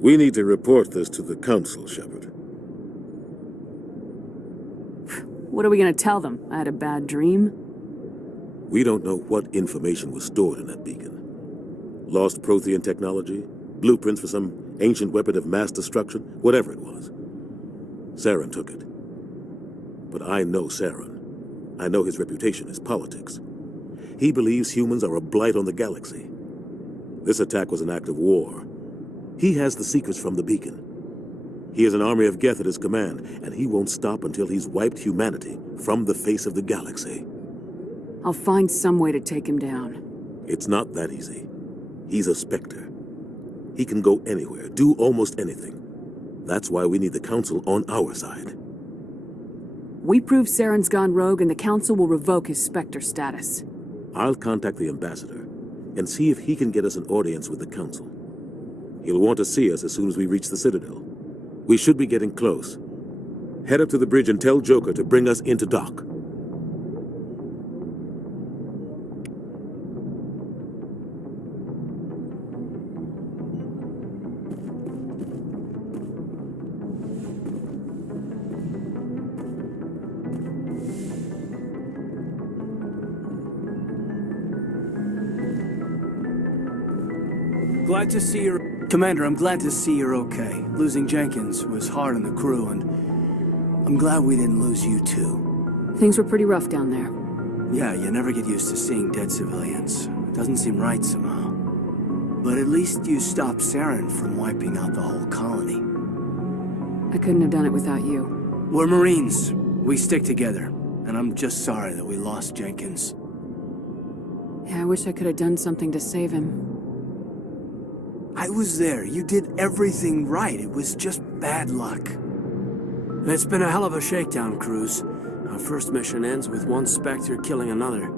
We need to report this to the Council, Shepard. What are we gonna tell them? I had a bad dream? We don't know what information was stored in that beacon. Lost Prothean technology? Blueprints for some ancient weapon of mass destruction? Whatever it was. Saren took it. But I know Saren. I know his reputation is politics. He believes humans are a blight on the galaxy. This attack was an act of war. He has the secrets from the beacon. He has an army of Geth at his command, and he won't stop until he's wiped humanity from the face of the galaxy. I'll find some way to take him down. It's not that easy. He's a Spectre. He can go anywhere, do almost anything. That's why we need the Council on our side. We prove Saren's gone rogue and the Council will revoke his Spectre status. I'll contact the Ambassador and see if he can get us an audience with the Council. He'll want to see us as soon as we reach the Citadel. We should be getting close. Head up to the bridge and tell Joker to bring us into dock. Glad to see you're... Commander, I'm glad to see you're okay. Losing Jenkins was hard on the crew, and I'm glad we didn't lose you too. Things were pretty rough down there. Yeah, you never get used to seeing dead civilians. It doesn't seem right somehow. But at least you stopped Saren from wiping out the whole colony. I couldn't have done it without you. We're Marines. We stick together. And I'm just sorry that we lost Jenkins. Yeah, I wish I could have done something to save him. I was there. You did everything right. It was just bad luck. It's been a hell of a shakedown, Cruz. Our first mission ends with one Spectre killing another.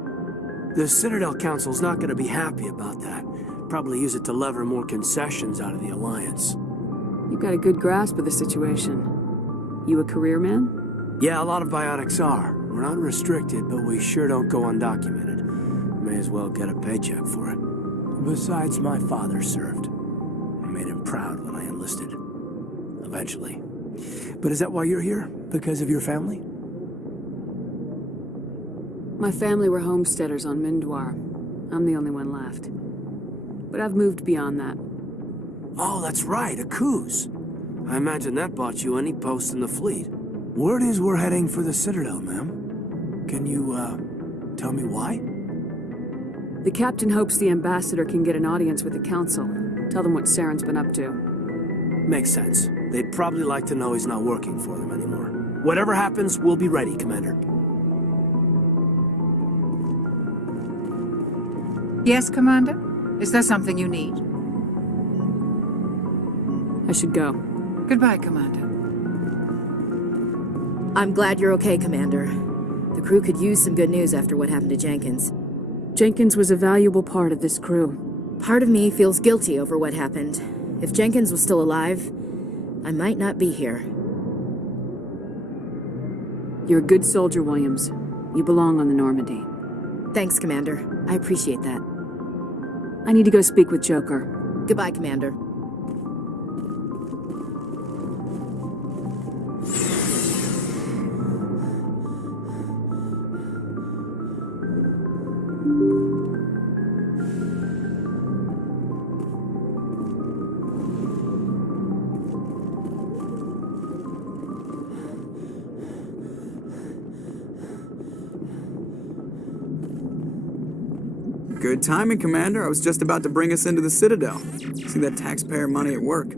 The Citadel Council's not going to be happy about that. Probably use it to lever more concessions out of the Alliance. You've got a good grasp of the situation. You a career man? Yeah, a lot of biotics are. We're not restricted, but we sure don't go undocumented. May as well get a paycheck for it. Besides, my father served. I made him proud when I enlisted. Eventually. But is that why you're here? Because of your family? My family were homesteaders on Mindwar. I'm the only one left. But I've moved beyond that. Oh, that's right, a Kuz. I imagine that bought you any post in the fleet. Word is we're heading for the Citadel, ma'am. Can you, tell me why? The captain hopes the ambassador can get an audience with the council. Tell them what Saren's been up to. Makes sense. They'd probably like to know he's not working for them anymore. Whatever happens, we'll be ready, Commander. Yes, Commander? Is there something you need? I should go. Goodbye, Commander. I'm glad you're okay, Commander. The crew could use some good news after what happened to Jenkins. Jenkins was a valuable part of this crew. Part of me feels guilty over what happened. If Jenkins was still alive, I might not be here. You're a good soldier, Williams. You belong on the Normandy. Thanks, Commander. I appreciate that. I need to go speak with Joker. Goodbye, Commander. Good timing, Commander. I was just about to bring us into the Citadel. See that taxpayer money at work.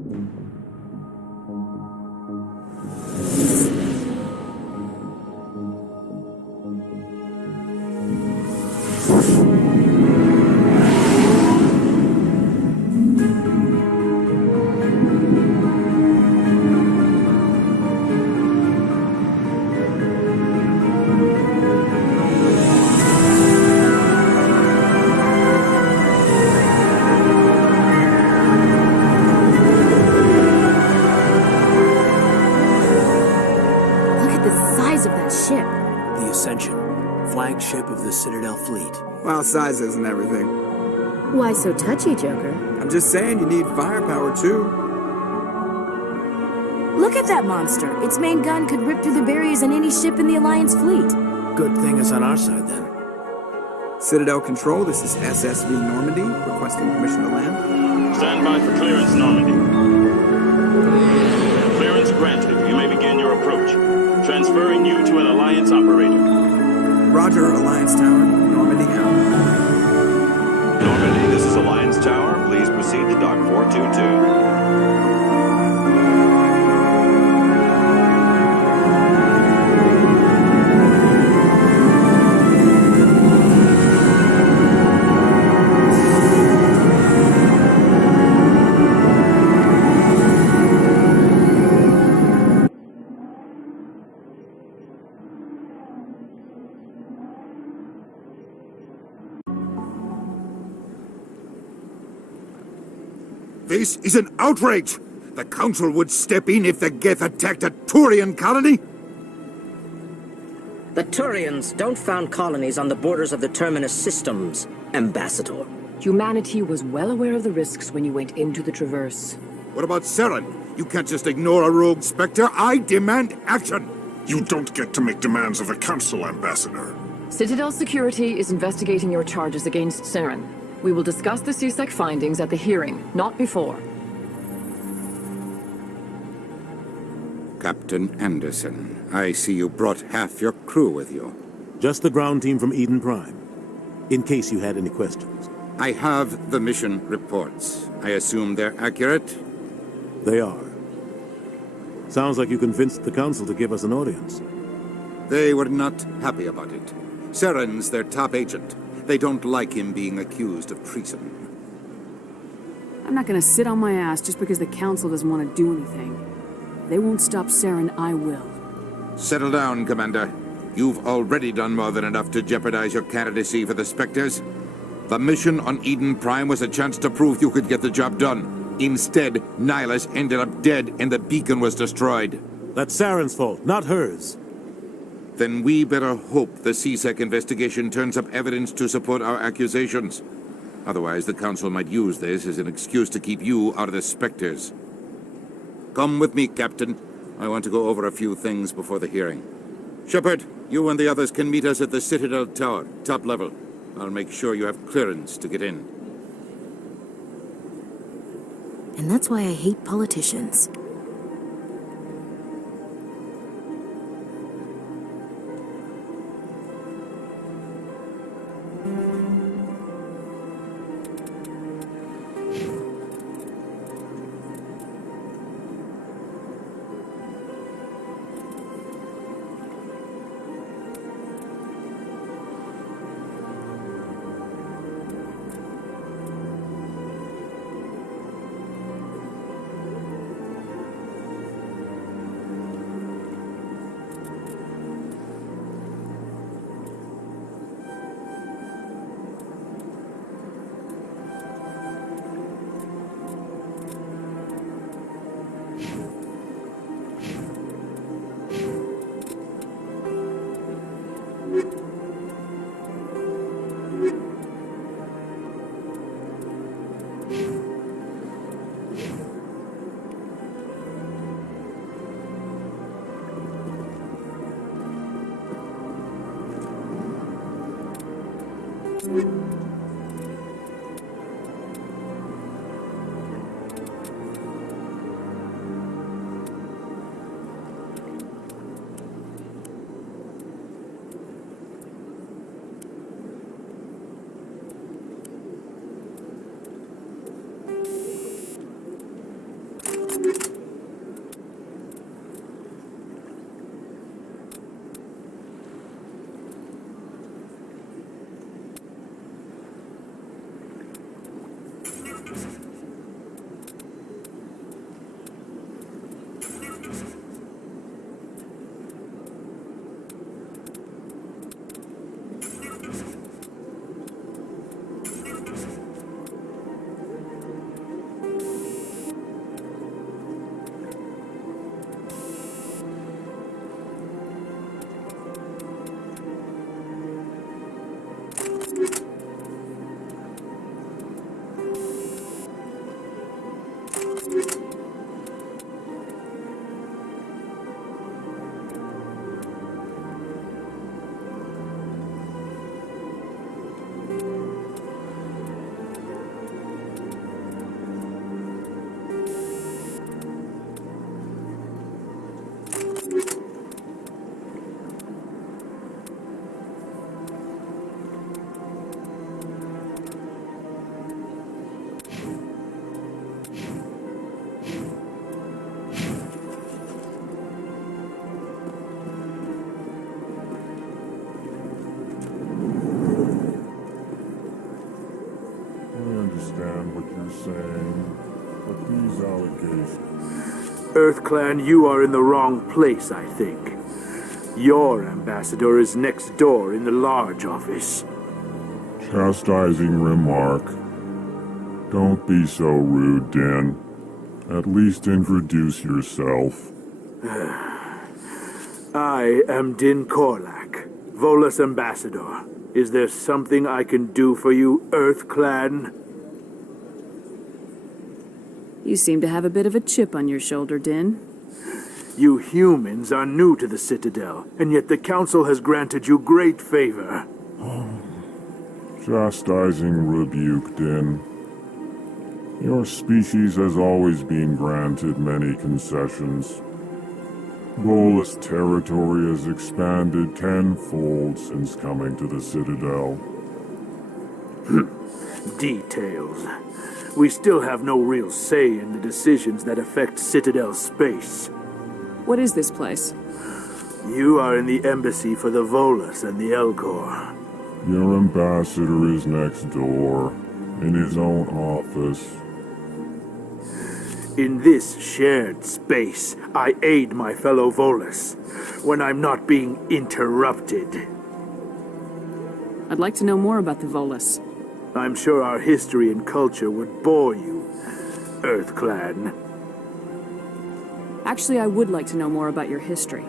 Flagship of the Citadel fleet. Well, size isn't everything. Why so touchy, Joker? I'm just saying you need firepower, too. Look at that monster. Its main gun could rip through the barriers in any ship in the Alliance fleet. Good thing it's on our side, then. Citadel Control, this is SSV Normandy, requesting permission to land. Stand by for clearance, Normandy. Clearance granted. You may begin your approach. Transferring you to an Alliance operator. Roger, Alliance Tower. Normandy out. Normandy, this is Alliance Tower. Please proceed to Dock 422. This is an outrage! The Council would step in if the Geth attacked a Turian colony? The Turians don't found colonies on the borders of the Terminus systems, Ambassador. Humanity was well aware of the risks when you went into the Traverse. What about Saren? You can't just ignore a rogue Spectre. I demand action! You don't get to make demands of the Council, Ambassador. Citadel Security is investigating your charges against Saren. We will discuss the CSEC findings at the hearing, not before. Captain Anderson, I see you brought half your crew with you. Just the ground team from Eden Prime, in case you had any questions. I have the mission reports. I assume they're accurate? They are. Sounds like you convinced the Council to give us an audience. They were not happy about it. Saren's their top agent. They don't like him being accused of treason. I'm not gonna sit on my ass just because the Council doesn't want to do anything. If they won't stop Saren, I will. Settle down, Commander. You've already done more than enough to jeopardize your candidacy for the Spectres. The mission on Eden Prime was a chance to prove you could get the job done. Instead, Nihilus ended up dead and the beacon was destroyed. That's Saren's fault, not hers. Then we better hope the CSEC investigation turns up evidence to support our accusations. Otherwise, the Council might use this as an excuse to keep you out of the Spectres. Come with me, Captain. I want to go over a few things before the hearing. Shepard, you and the others can meet us at the Citadel Tower, top level. I'll make sure you have clearance to get in. And that's why I hate politicians. EarthClan, you are in the wrong place, I think. Your ambassador is next door in the large office. Chastising remark. Don't be so rude, Din. At least introduce yourself. I am Din Korlak, Volus ambassador. Is there something I can do for you, EarthClan? You seem to have a bit of a chip on your shoulder, Din. You humans are new to the Citadel, and yet the Council has granted you great favor. Chastising rebuke, Din. Your species has always been granted many concessions. Volus territory has expanded tenfold since coming to the Citadel. Details. We still have no real say in the decisions that affect Citadel space. What is this place? You are in the embassy for the Volus and the Elcor. Your ambassador is next door, in his own office. In this shared space, I aid my fellow Volus when I'm not being interrupted. I'd like to know more about the Volus. I'm sure our history and culture would bore you, EarthClan. Actually, I would like to know more about your history.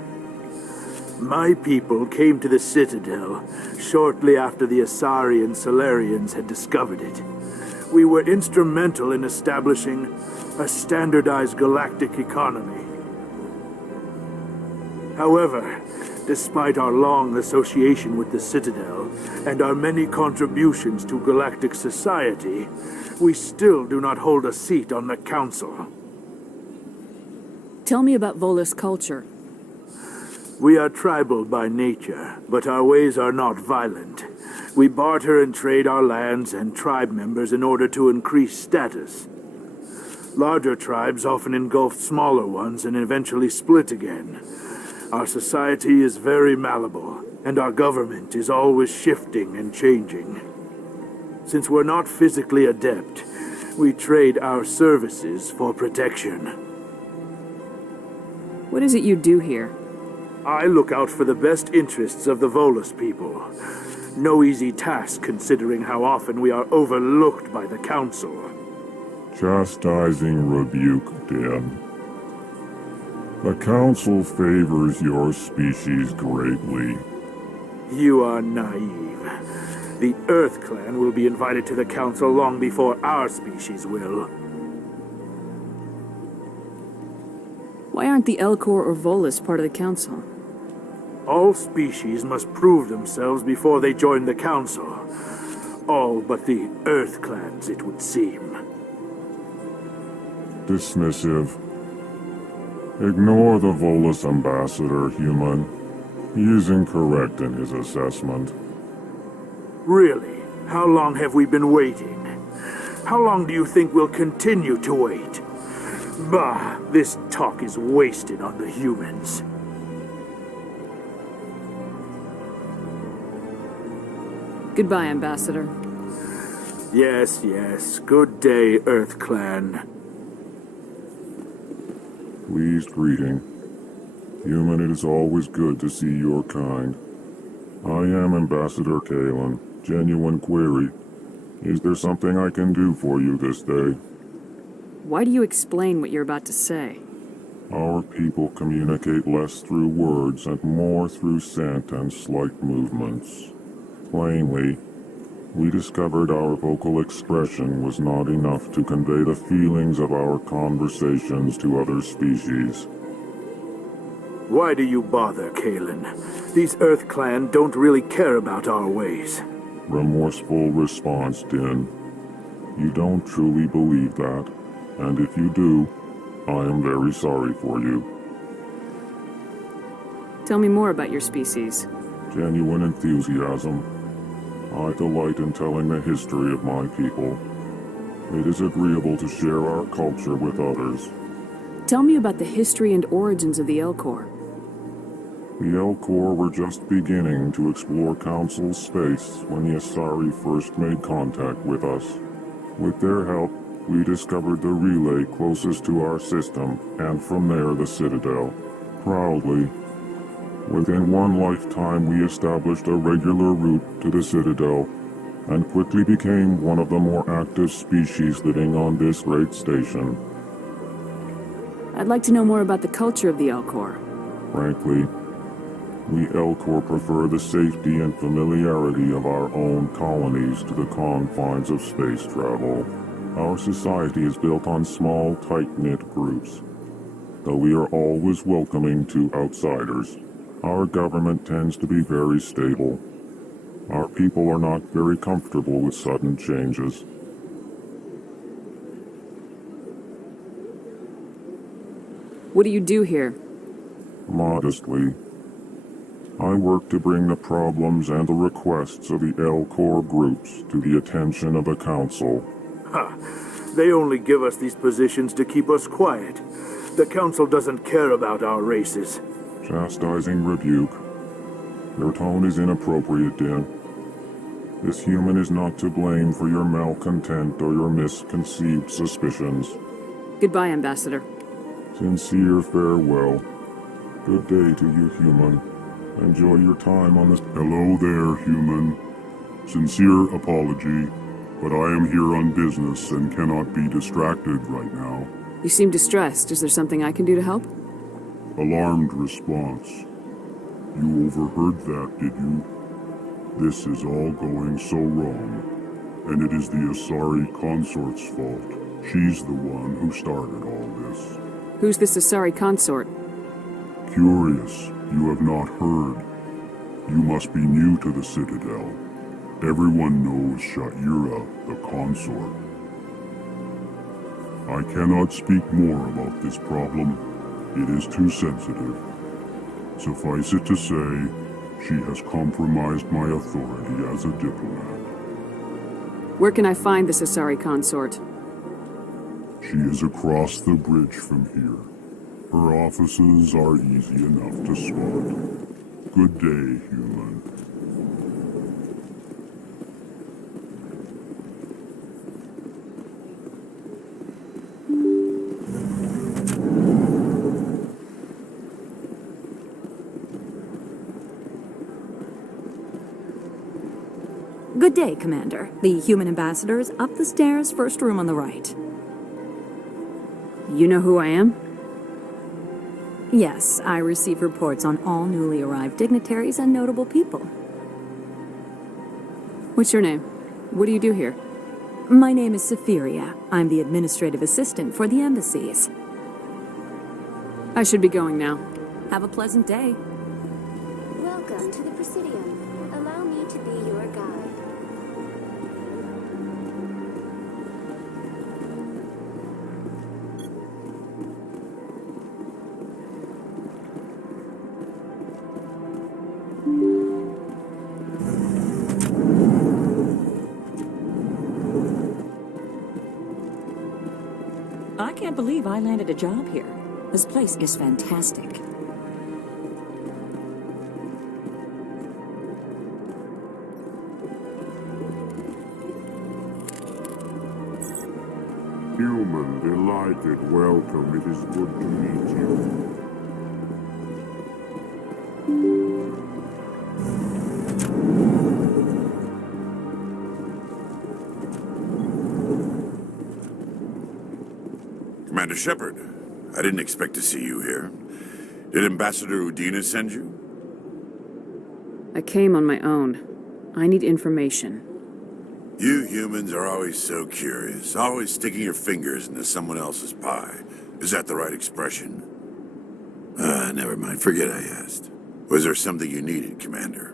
My people came to the Citadel shortly after the Asari and Solarians had discovered it. We were instrumental in establishing a standardized galactic economy. However, despite our long association with the Citadel and our many contributions to galactic society, we still do not hold a seat on the Council. Tell me about Volus culture. We are tribal by nature, but our ways are not violent. We barter and trade our lands and tribe members in order to increase status. Larger tribes often engulf smaller ones and eventually split again. Our society is very malleable, and our government is always shifting and changing. Since we're not physically adept, we trade our services for protection. What is it you do here? I look out for the best interests of the Volus people. No easy task considering how often we are overlooked by the Council. Chastising rebuke, Din. The Council favors your species greatly. You are naive. The EarthClan will be invited to the Council long before our species will. Why aren't the Elcor or Volus part of the Council? All species must prove themselves before they join the Council. all but the Earth clans, it would seem. Dismissive. Ignore the Volus ambassador, human. He is incorrect in his assessment. Really? How long have we been waiting? How long do you think we'll continue to wait? Bah, this talk is wasted on the humans. Goodbye, Ambassador. Yes, yes. Good day, Earth Clan. Pleased greeting. Human, it is always good to see your kind. I am Ambassador Kalen. Genuine query. Is there something I can do for you this day? Why do you explain what you're about to say? Our people communicate less through words and more through scent and slight movements. Plainly, we discovered our vocal expression was not enough to convey the feelings of our conversations to other species. Why do you bother, Kalen? These Earth Clan don't really care about our ways. Remorseful response, Din. You don't truly believe that, and if you do, I am very sorry for you. Tell me more about your species. Genuine enthusiasm. I delight in telling the history of my people. It is agreeable to share our culture with others. Tell me about the history and origins of the Elcor. The Elcor were just beginning to explore Council space when the Asari first made contact with us. With their help, we discovered the relay closest to our system, and from there the Citadel. Proudly, within one lifetime we established a regular route to the Citadel, and quickly became one of the more active species living on this great station. I'd like to know more about the culture of the Elcor. Frankly, we Elcor prefer the safety and familiarity of our own colonies to the confines of space travel. Our society is built on small, tight-knit groups, though we are always welcoming to outsiders. Our government tends to be very stable. Our people are not very comfortable with sudden changes. What do you do here? Modestly, I work to bring the problems and the requests of the Elcor groups to the attention of the Council. Ha! They only give us these positions to keep us quiet. The Council doesn't care about our races. Chastising rebuke. Your tone is inappropriate, Din. This human is not to blame for your malcontent or your misconceived suspicions. Goodbye, Ambassador. Sincere farewell. Good day to you, human. Enjoy your time on this. Hello there, human. Sincere apology, but I am here on business and cannot be distracted right now. You seem distressed. Is there something I can do to help? Alarmed response. You overheard that, did you? This is all going so wrong, and it is the Asari consort's fault. She's the one who started all this. Who's this Asari consort? Curious, you have not heard. You must be new to the Citadel. Everyone knows Sha'ira, the consort. I cannot speak more about this problem. It is too sensitive. Suffice it to say, she has compromised my authority as a diplomat. Where can I find this Asari consort? She is across the bridge from here. Her offices are easy enough to spot. Good day, human. Good day, Commander. The human ambassador is up the stairs, first room on the right. You know who I am? Yes, I receive reports on all newly arrived dignitaries and notable people. What's your name? What do you do here? My name is Sephiria. I'm the administrative assistant for the embassies. I should be going now. Have a pleasant day. Welcome to the Presidium. Allow me to be your guide. can't believe I landed a job here. This place is fantastic. Human, delighted, welcome. It is good to meet you. Commander Shepard, I didn't expect to see you here. Did Ambassador Udina send you? I came on my own. I need information. You humans are always so curious, always sticking your fingers into someone else's pie. Is that the right expression? Never mind, forget I asked. Was there something you needed, Commander?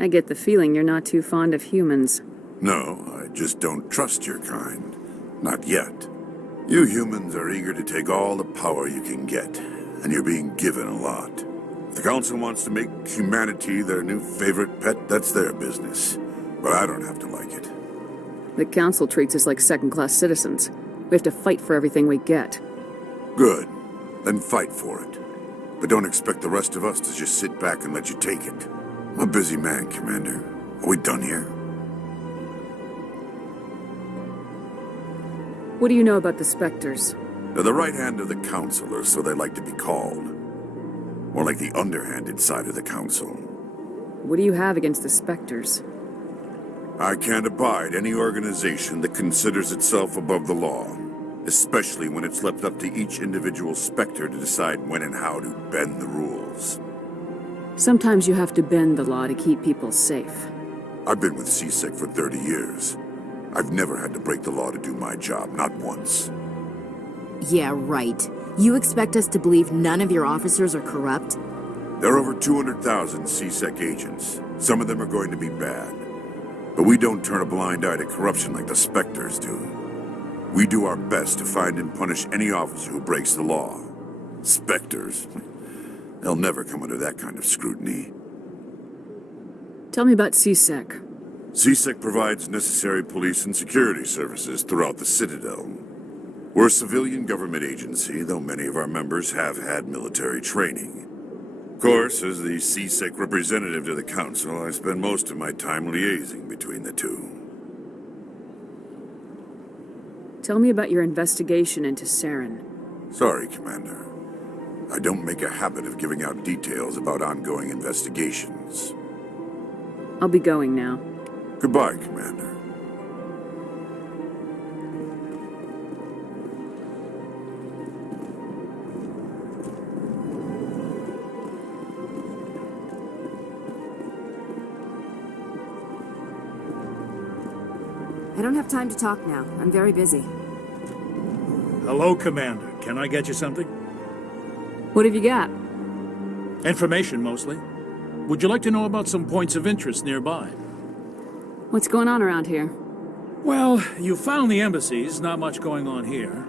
I get the feeling you're not too fond of humans. No, I just don't trust your kind. Not yet. You humans are eager to take all the power you can get, and you're being given a lot. If the Council wants to make humanity their new favorite pet, that's their business. But I don't have to like it. The Council treats us like second-class citizens. We have to fight for everything we get. Good. Then fight for it. But don't expect the rest of us to just sit back and let you take it. I'm a busy man, Commander. Are we done here? What do you know about the Spectres? They're the right hand of the Council, or so they like to be called. More like the underhanded side of the Council. What do you have against the Spectres? I can't abide any organization that considers itself above the law, especially when it's left up to each individual Spectre to decide when and how to bend the rules. Sometimes you have to bend the law to keep people safe. I've been with CSEC for 30 years. I've never had to break the law to do my job, not once. Yeah, right. You expect us to believe none of your officers are corrupt? There are over 200,000 CSEC agents. Some of them are going to be bad. But we don't turn a blind eye to corruption like the Spectres do. We do our best to find and punish any officer who breaks the law. Spectres. They'll never come under that kind of scrutiny. Tell me about CSEC. CSEC provides necessary police and security services throughout the Citadel. We're a civilian government agency, though many of our members have had military training. Of course, as the CSEC representative to the Council, I spend most of my time liaising between the two. Tell me about your investigation into Saren. Sorry, Commander. I don't make a habit of giving out details about ongoing investigations. I'll be going now. Goodbye, Commander. I don't have time to talk now. I'm very busy. Hello, Commander. Can I get you something? What have you got? Information, mostly. Would you like to know about some points of interest nearby? What's going on around here? Well, you found the embassies, not much going on here.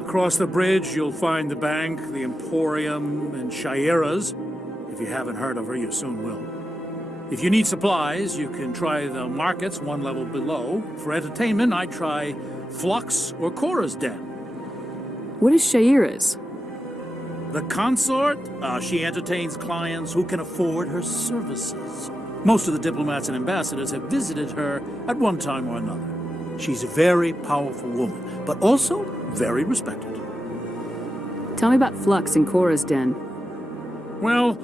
Across the bridge, you'll find the bank, the Emporium, and Shaira's. If you haven't heard of her, you soon will. If you need supplies, you can try the markets one level below. For entertainment, I'd try Flux or Cora's Den. What is Shaira's? The consort? She entertains clients who can afford her services. Most of the diplomats and ambassadors have visited her at one time or another. She's a very powerful woman, but also very respected. Tell me about Flux and Cora's Den. Well,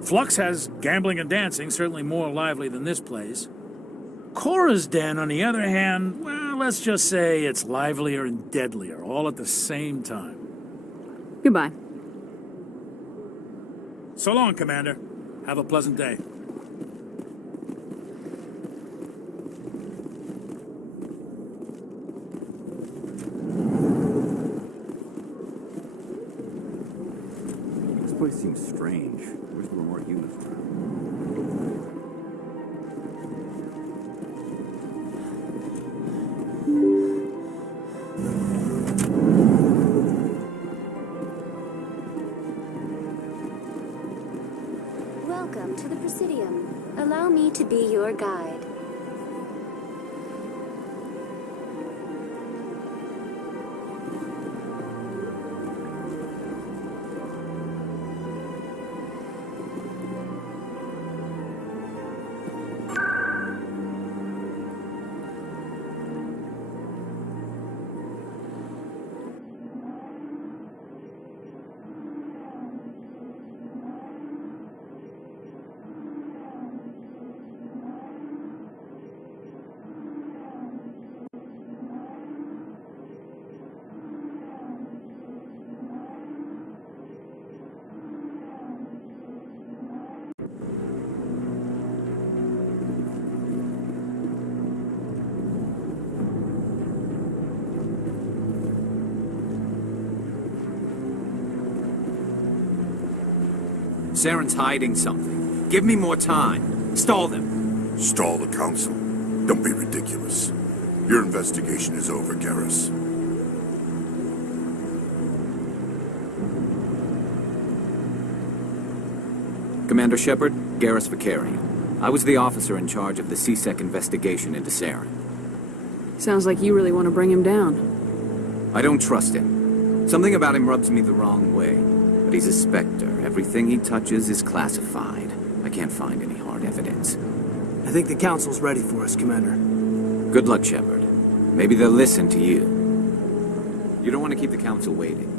Flux has gambling and dancing, certainly more lively than this place. Cora's Den, on the other hand, well, let's just say it's livelier and deadlier, all at the same time. Goodbye. So long, Commander. Have a pleasant day. This place seems strange. I wish there were more humans around. Welcome to the Presidium. Allow me to be your guide. Saren's hiding something. Give me more time. Stall them. Stall the Council? Don't be ridiculous. Your investigation is over, Garrus. Commander Shepard, Garrus Vicarian. I was the officer in charge of the C-Sec investigation into Saren. Sounds like you really want to bring him down. I don't trust him. Something about him rubs me the wrong way. But he's a Spectre. Everything he touches is classified. I can't find any hard evidence. I think the Council's ready for us, Commander. Good luck, Shepard. Maybe they'll listen to you. You don't want to keep the Council waiting.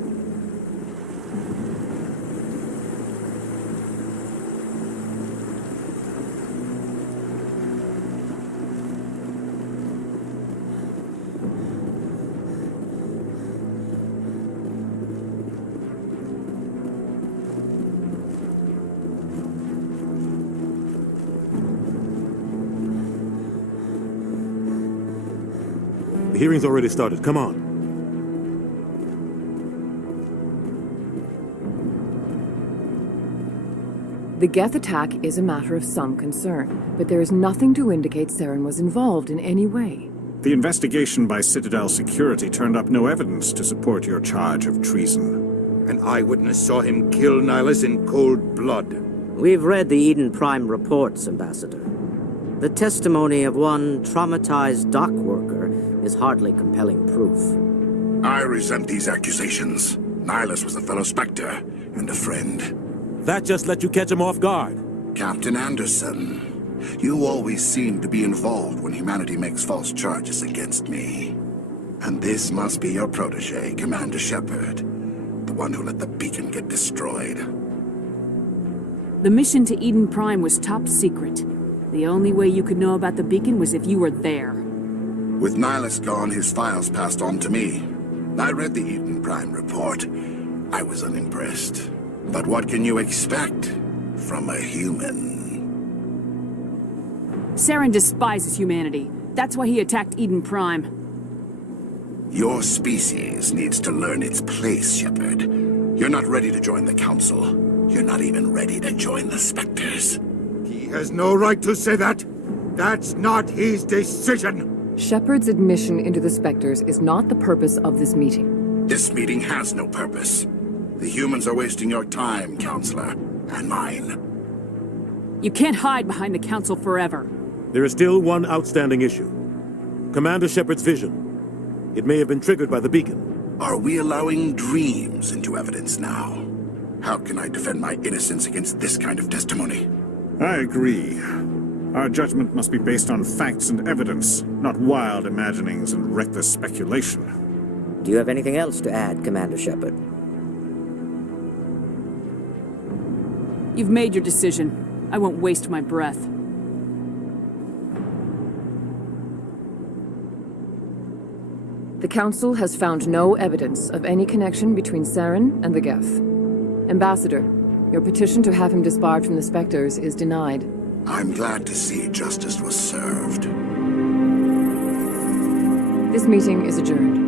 The hearing's already started. Come on. The Geth attack is a matter of some concern, but there is nothing to indicate Saren was involved in any way. The investigation by Citadel Security turned up no evidence to support your charge of treason. An eyewitness saw him kill Nihilus in cold blood. We've read the Eden Prime reports, Ambassador. The testimony of one traumatized dock worker is hardly compelling proof. I resent these accusations. Nihilus was a fellow Spectre and a friend. That just let you catch him off guard. Captain Anderson, you always seem to be involved when humanity makes false charges against me. And this must be your protege, Commander Shepard, the one who let the beacon get destroyed. The mission to Eden Prime was top secret. The only way you could know about the beacon was if you were there. With Nihilus gone, his files passed on to me. I read the Eden Prime report. I was unimpressed. But what can you expect from a human? Saren despises humanity. That's why he attacked Eden Prime. Your species needs to learn its place, Shepard. You're not ready to join the Council. You're not even ready to join the Spectres. He has no right to say that. That's not his decision. Shepard's admission into the Spectres is not the purpose of this meeting. This meeting has no purpose. The humans are wasting your time, Counselor, and mine. You can't hide behind the Council forever. There is still one outstanding issue. Commander Shepard's vision. It may have been triggered by the beacon. Are we allowing dreams into evidence now? How can I defend my innocence against this kind of testimony? I agree. Our judgment must be based on facts and evidence, not wild imaginings and reckless speculation. Do you have anything else to add, Commander Shepard? You've made your decision. I won't waste my breath. The Council has found no evidence of any connection between Saren and the Geth. Ambassador, your petition to have him disbarred from the Spectres is denied. I'm glad to see justice was served. This meeting is adjourned.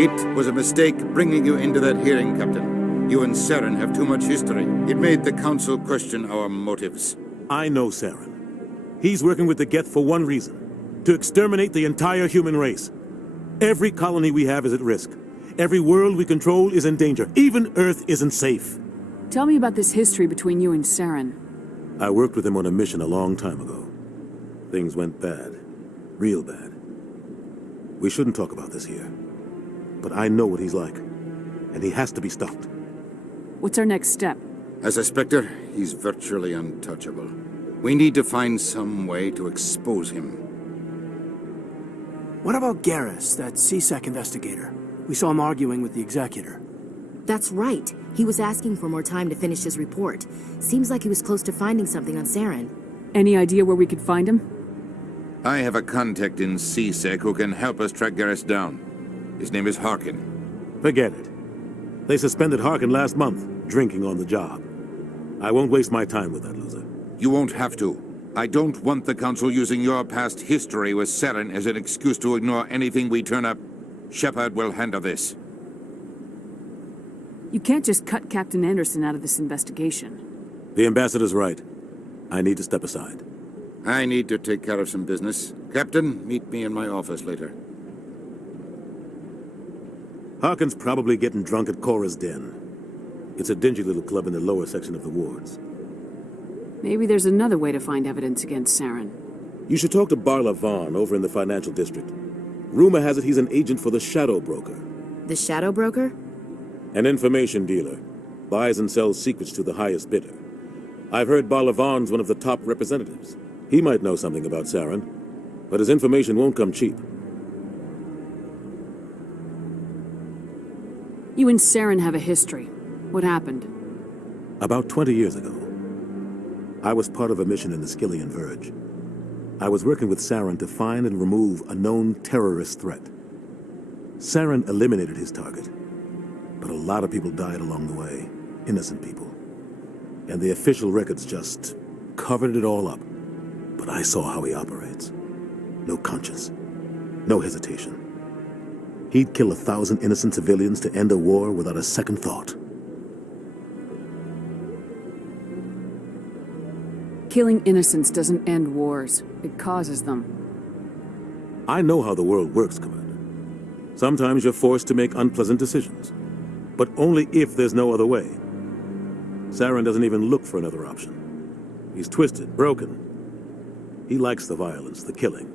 It was a mistake bringing you into that hearing, Captain. You and Saren have too much history. It made the Council question our motives. I know Saren. He's working with the Geth for one reason. To exterminate the entire human race. Every colony we have is at risk. Every world we control is in danger. Even Earth isn't safe. Tell me about this history between you and Saren. I worked with him on a mission a long time ago. Things went bad. Real bad. We shouldn't talk about this here. But I know what he's like. And he has to be stopped. What's our next step? As a Spectre, he's virtually untouchable. We need to find some way to expose him. What about Garrus, that C-Sec investigator? We saw him arguing with the Executor. That's right. He was asking for more time to finish his report. Seems like he was close to finding something on Saren. Any idea where we could find him? I have a contact in C-Sec who can help us track Garrus down. His name is Harkin. Forget it. They suspended Harkin last month, drinking on the job. I won't waste my time with that loser. You won't have to. I don't want the Council using your past history with Saren as an excuse to ignore anything we turn up. Shepard will handle this. You can't just cut Captain Anderson out of this investigation. The ambassador's right. I need to step aside. I need to take care of some business. Captain, meet me in my office later. Harkin's probably getting drunk at Cora's Den. It's a dingy little club in the lower section of the wards. Maybe there's another way to find evidence against Saren. You should talk to Barla Vaughn over in the financial district. Rumor has it he's an agent for the Shadow Broker. The Shadow Broker? An information dealer. Buys and sells secrets to the highest bidder. I've heard Barla Vaughn's one of the top representatives. He might know something about Saren, but his information won't come cheap. You and Saren have a history. What happened? About 20 years ago, I was part of a mission in the Skillian Verge. I was working with Saren to find and remove a known terrorist threat. Saren eliminated his target, but a lot of people died along the way, innocent people. And the official records just covered it all up. But I saw how he operates. No conscience, no hesitation. He'd kill 1,000 innocent civilians to end a war without a second thought. Killing innocents doesn't end wars. It causes them. I know how the world works, Commander. Sometimes you're forced to make unpleasant decisions, but only if there's no other way. Saren doesn't even look for another option. He's twisted, broken. He likes the violence, the killing.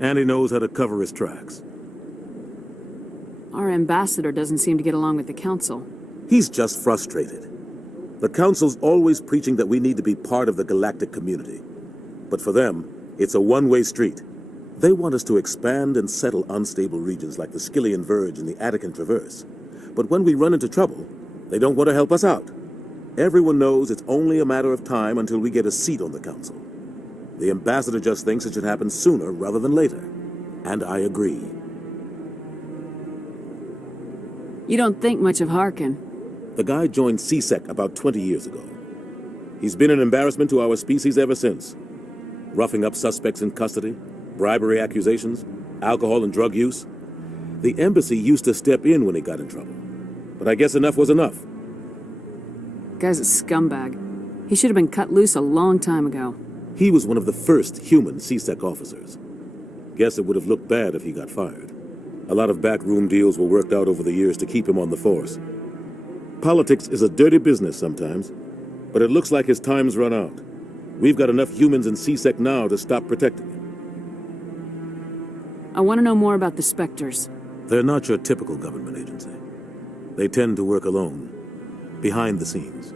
And he knows how to cover his tracks. Our ambassador doesn't seem to get along with the Council. He's just frustrated. The Council's always preaching that we need to be part of the galactic community. But for them, it's a one-way street. They want us to expand and settle unstable regions like the Skillian Verge and the Attican Traverse. But when we run into trouble, they don't want to help us out. Everyone knows it's only a matter of time until we get a seat on the Council. The ambassador just thinks it should happen sooner rather than later. And I agree. You don't think much of Harkin. The guy joined CSEC about 20 years ago. He's been an embarrassment to our species ever since. Roughing up suspects in custody, bribery accusations, alcohol and drug use. The embassy used to step in when he got in trouble. But I guess enough was enough. Guy's a scumbag. He should have been cut loose a long time ago. He was one of the first human CSEC officers. Guess it would have looked bad if he got fired. A lot of backroom deals were worked out over the years to keep him on the force. Politics is a dirty business sometimes, but it looks like his time's run out. We've got enough humans in CSEC now to stop protecting him. I want to know more about the Spectres. They're not your typical government agency. They tend to work alone, behind the scenes.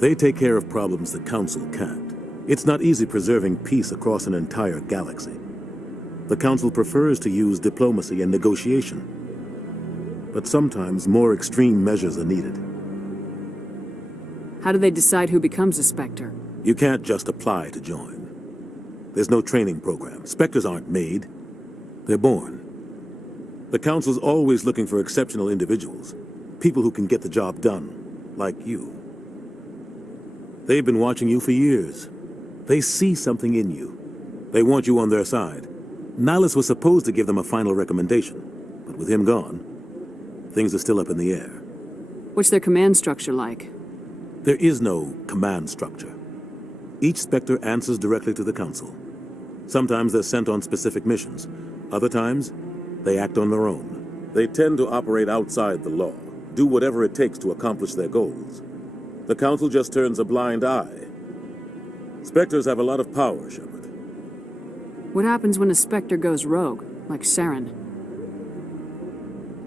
They take care of problems the Council can't. It's not easy preserving peace across an entire galaxy. The Council prefers to use diplomacy and negotiation. But sometimes more extreme measures are needed. How do they decide who becomes a Spectre? You can't just apply to join. There's no training program. Spectres aren't made. They're born. The Council's always looking for exceptional individuals. People who can get the job done. Like you. They've been watching you for years. They see something in you. They want you on their side. Nihilus was supposed to give them a final recommendation. But with him gone, things are still up in the air. What's their command structure like? There is no command structure. Each Spectre answers directly to the Council. Sometimes they're sent on specific missions. Other times, they act on their own. They tend to operate outside the law, do whatever it takes to accomplish their goals. The Council just turns a blind eye. Spectres have a lot of power, Shepard. What happens when a Spectre goes rogue, like Saren?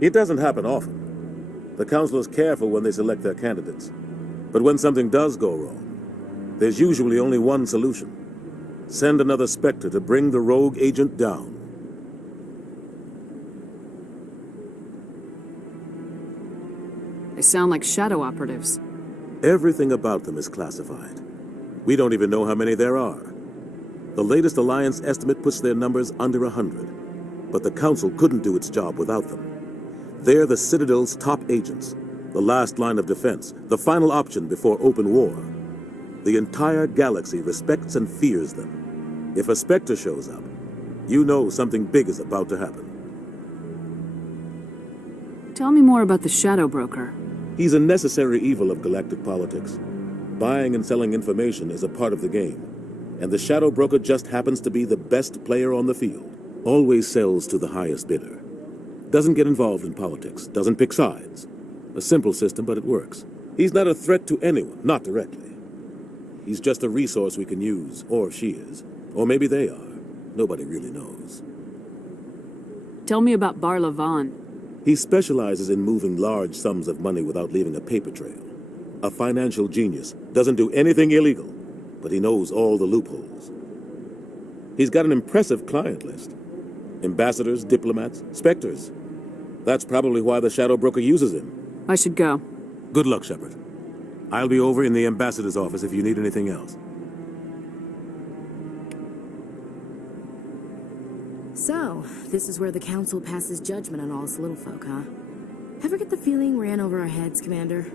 It doesn't happen often. The Council is careful when they select their candidates. But when something does go wrong, there's usually only one solution. Send another Spectre to bring the rogue agent down. They sound like shadow operatives. Everything about them is classified. We don't even know how many there are. The latest Alliance estimate puts their numbers under 100. But the Council couldn't do its job without them. They're the Citadel's top agents, the last line of defense, the final option before open war. The entire galaxy respects and fears them. If a Spectre shows up, you know something big is about to happen. Tell me more about the Shadow Broker. He's a necessary evil of galactic politics. Buying and selling information is a part of the game, and the Shadow Broker just happens to be the best player on the field. Always sells to the highest bidder. Doesn't get involved in politics, doesn't pick sides. A simple system, but it works. He's not a threat to anyone, not directly. He's just a resource we can use, or she is. Or maybe they are. Nobody really knows. Tell me about Bar Levon. He specializes in moving large sums of money without leaving a paper trail. A financial genius. Doesn't do anything illegal, but he knows all the loopholes. He's got an impressive client list. Ambassadors, diplomats, specters. That's probably why the Shadow Broker uses him. I should go. Good luck, Shepard. I'll be over in the ambassador's office if you need anything else. So, this is where the Council passes judgment on all us little folk, huh? Ever get the feeling we're in over our heads, Commander?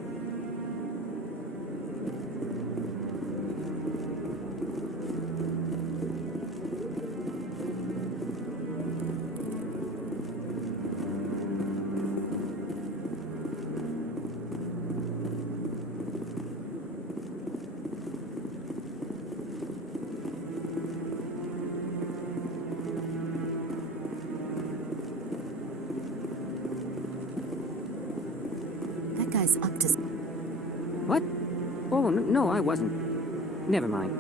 Up to... What? Oh, no, I wasn't. Never mind.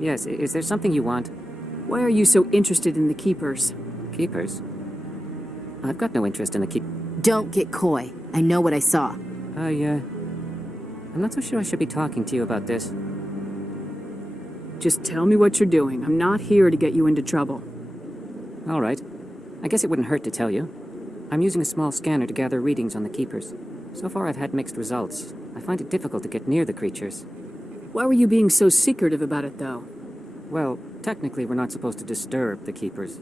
Yes, is there something you want? Why are you so interested in the Keepers? Keepers? I've got no interest in the Don't get coy. I know what I saw. I'm not so sure I should be talking to you about this. Just tell me what you're doing. I'm not here to get you into trouble. All right. I guess it wouldn't hurt to tell you. I'm using a small scanner to gather readings on the Keepers. So far I've had mixed results. I find it difficult to get near the creatures. Why were you being so secretive about it, though? Well, technically we're not supposed to disturb the Keepers.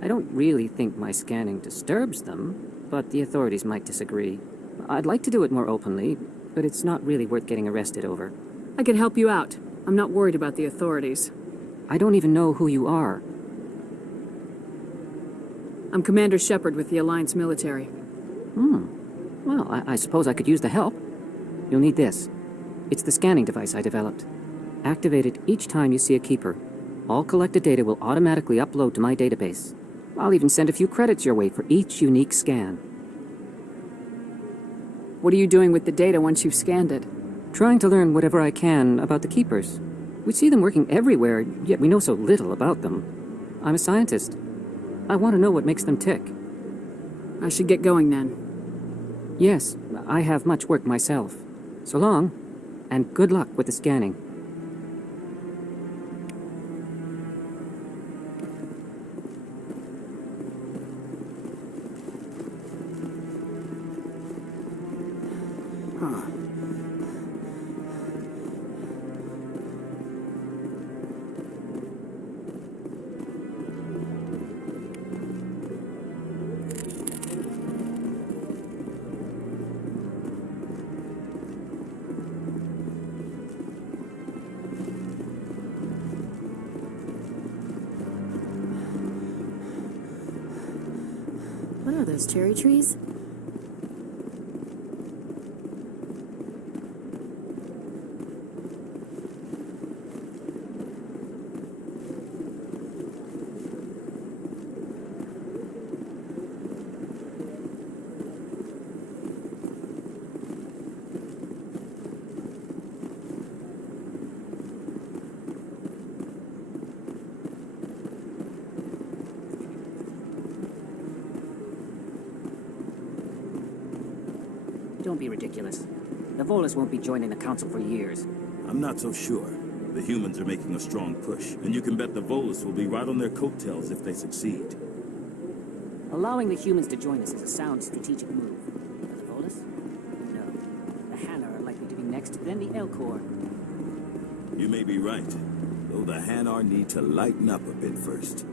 I don't really think my scanning disturbs them, but the authorities might disagree. I'd like to do it more openly, but it's not really worth getting arrested over. I could help you out. I'm not worried about the authorities. I don't even know who you are. I'm Commander Shepard with the Alliance military. Well, I suppose I could use the help. You'll need this. It's the scanning device I developed. Activate it each time you see a Keeper. All collected data will automatically upload to my database. I'll even send a few credits your way for each unique scan. What are you doing with the data once you've scanned it? Trying to learn whatever I can about the Keepers. We see them working everywhere, yet we know so little about them. I'm a scientist. I want to know what makes them tick. I should get going then. Yes, I have much work myself. So long, and good luck with the scanning. What are those, cherry trees? Don't be ridiculous. The Volus won't be joining the Council for years. I'm not so sure. The humans are making a strong push, and you can bet the Volus will be right on their coattails if they succeed. Allowing the humans to join us is a sound strategic move. But the Volus? No. The Hanar are likely to be next, then the Elcor. You may be right, though the Hanar need to lighten up a bit first.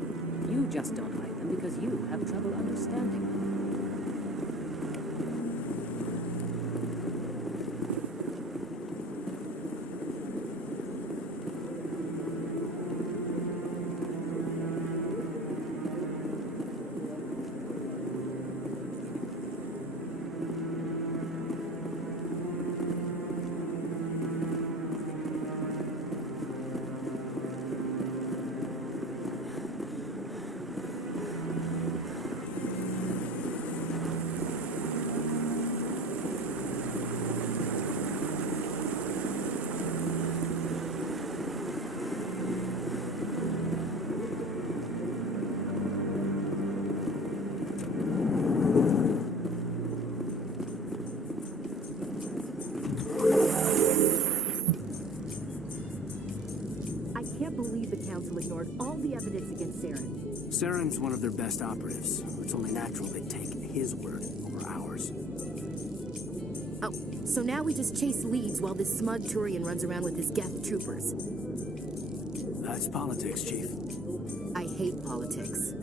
You just don't like them because you have trouble understanding them. Council ignored all the evidence against Saren. Saren's one of their best operatives. It's only natural they take his word over ours. Oh, so now we just chase leads while this smug Turian runs around with his Geth troopers. That's politics, Chief. I hate politics.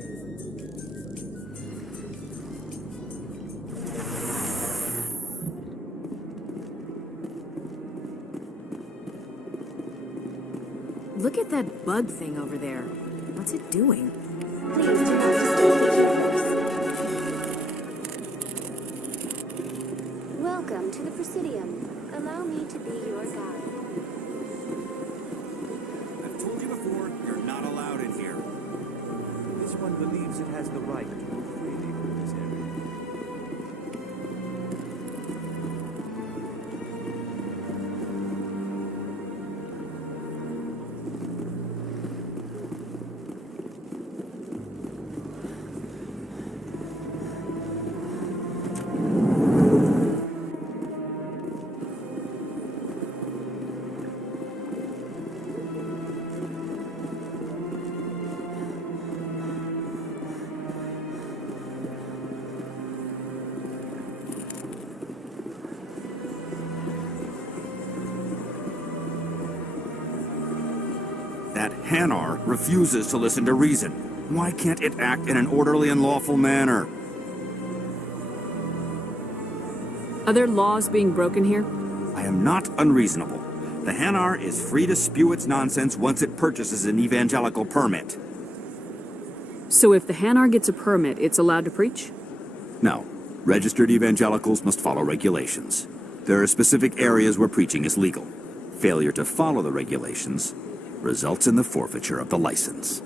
Look at that bug thing over there. What's it doing? Please do not disturb. Welcome to the Presidium. Allow me to be your guide. I've told you before, you're not allowed in here. This one believes it has the right to move freely through this area. That Hanar refuses to listen to reason. Why can't it act in an orderly and lawful manner? Are there laws being broken here? I am not unreasonable. The Hanar is free to spew its nonsense once it purchases an evangelical permit. So if the Hanar gets a permit, it's allowed to preach? No. Registered evangelicals must follow regulations. There are specific areas where preaching is legal. Failure to follow the regulations results in the forfeiture of the license.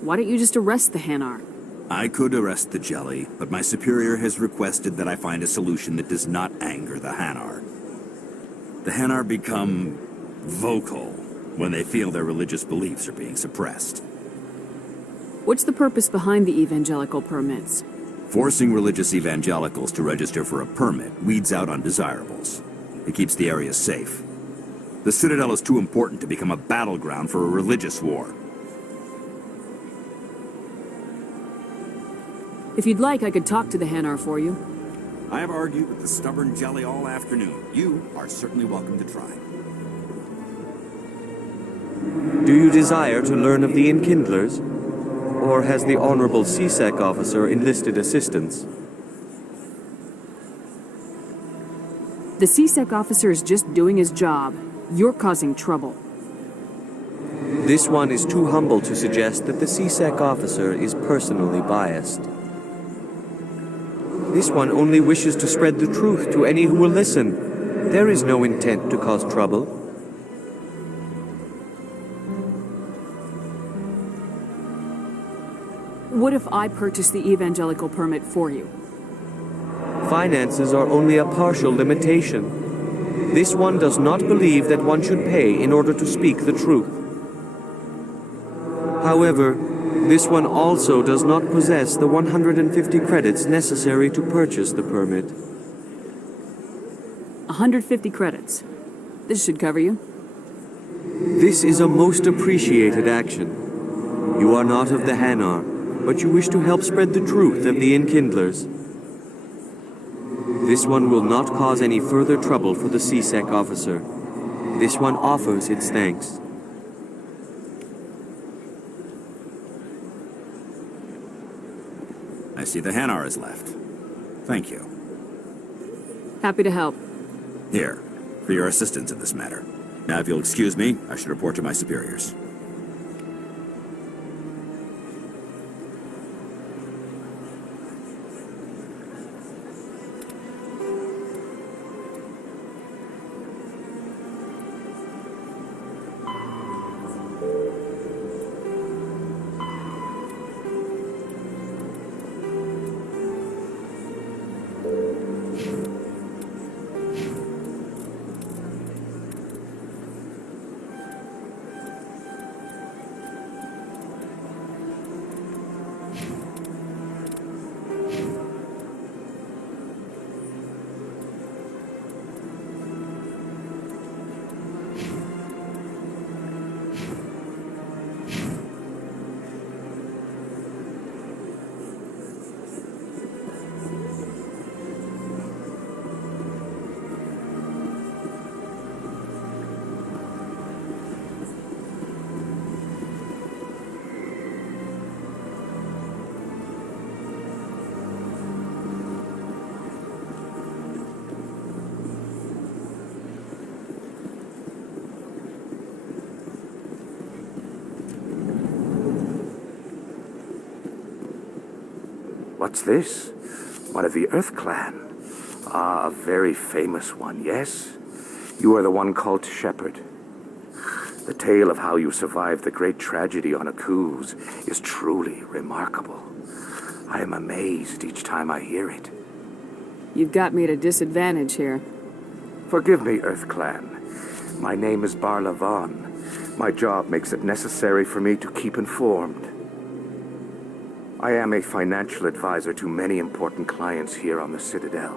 Why don't you just arrest the Hanar? I could arrest the jelly, but my superior has requested that I find a solution that does not anger the Hanar. The Hanar become vocal when they feel their religious beliefs are being suppressed. What's the purpose behind the evangelical permits? Forcing religious evangelicals to register for a permit weeds out undesirables. It keeps the area safe. The Citadel is too important to become a battleground for a religious war. If you'd like, I could talk to the Hanar for you. I have argued with the stubborn jelly all afternoon. You are certainly welcome to try. Do you desire to learn of the Enkindlers? Or has the Honorable CSEC officer enlisted assistance? The CSEC officer is just doing his job. You're causing trouble. This one is too humble to suggest that the CSEC officer is personally biased. This one only wishes to spread the truth to any who will listen. There is no intent to cause trouble. What if I purchase the evangelical permit for you? Finances are only a partial limitation. This one does not believe that one should pay in order to speak the truth. However, this one also does not possess the 150 credits necessary to purchase the permit. 150 credits. This should cover you. This is a most appreciated action. You are not of the Hanar, but you wish to help spread the truth of the Enkindlers. This one will not cause any further trouble for the CSEC officer. This one offers its thanks. I see the Hanar is left. Thank you. Happy to help. Here, for your assistance in this matter. Now, if you'll excuse me, I should report to my superiors. What's this? One of the Earth Clan. Ah, a very famous one, yes? You are the one called Shepard. The tale of how you survived the great tragedy on Akuz is truly remarkable. I am amazed each time I hear it. You've got me at a disadvantage here. Forgive me, Earth Clan. My name is Barla Vaughn. My job makes it necessary for me to keep informed. I am a financial advisor to many important clients here on the Citadel.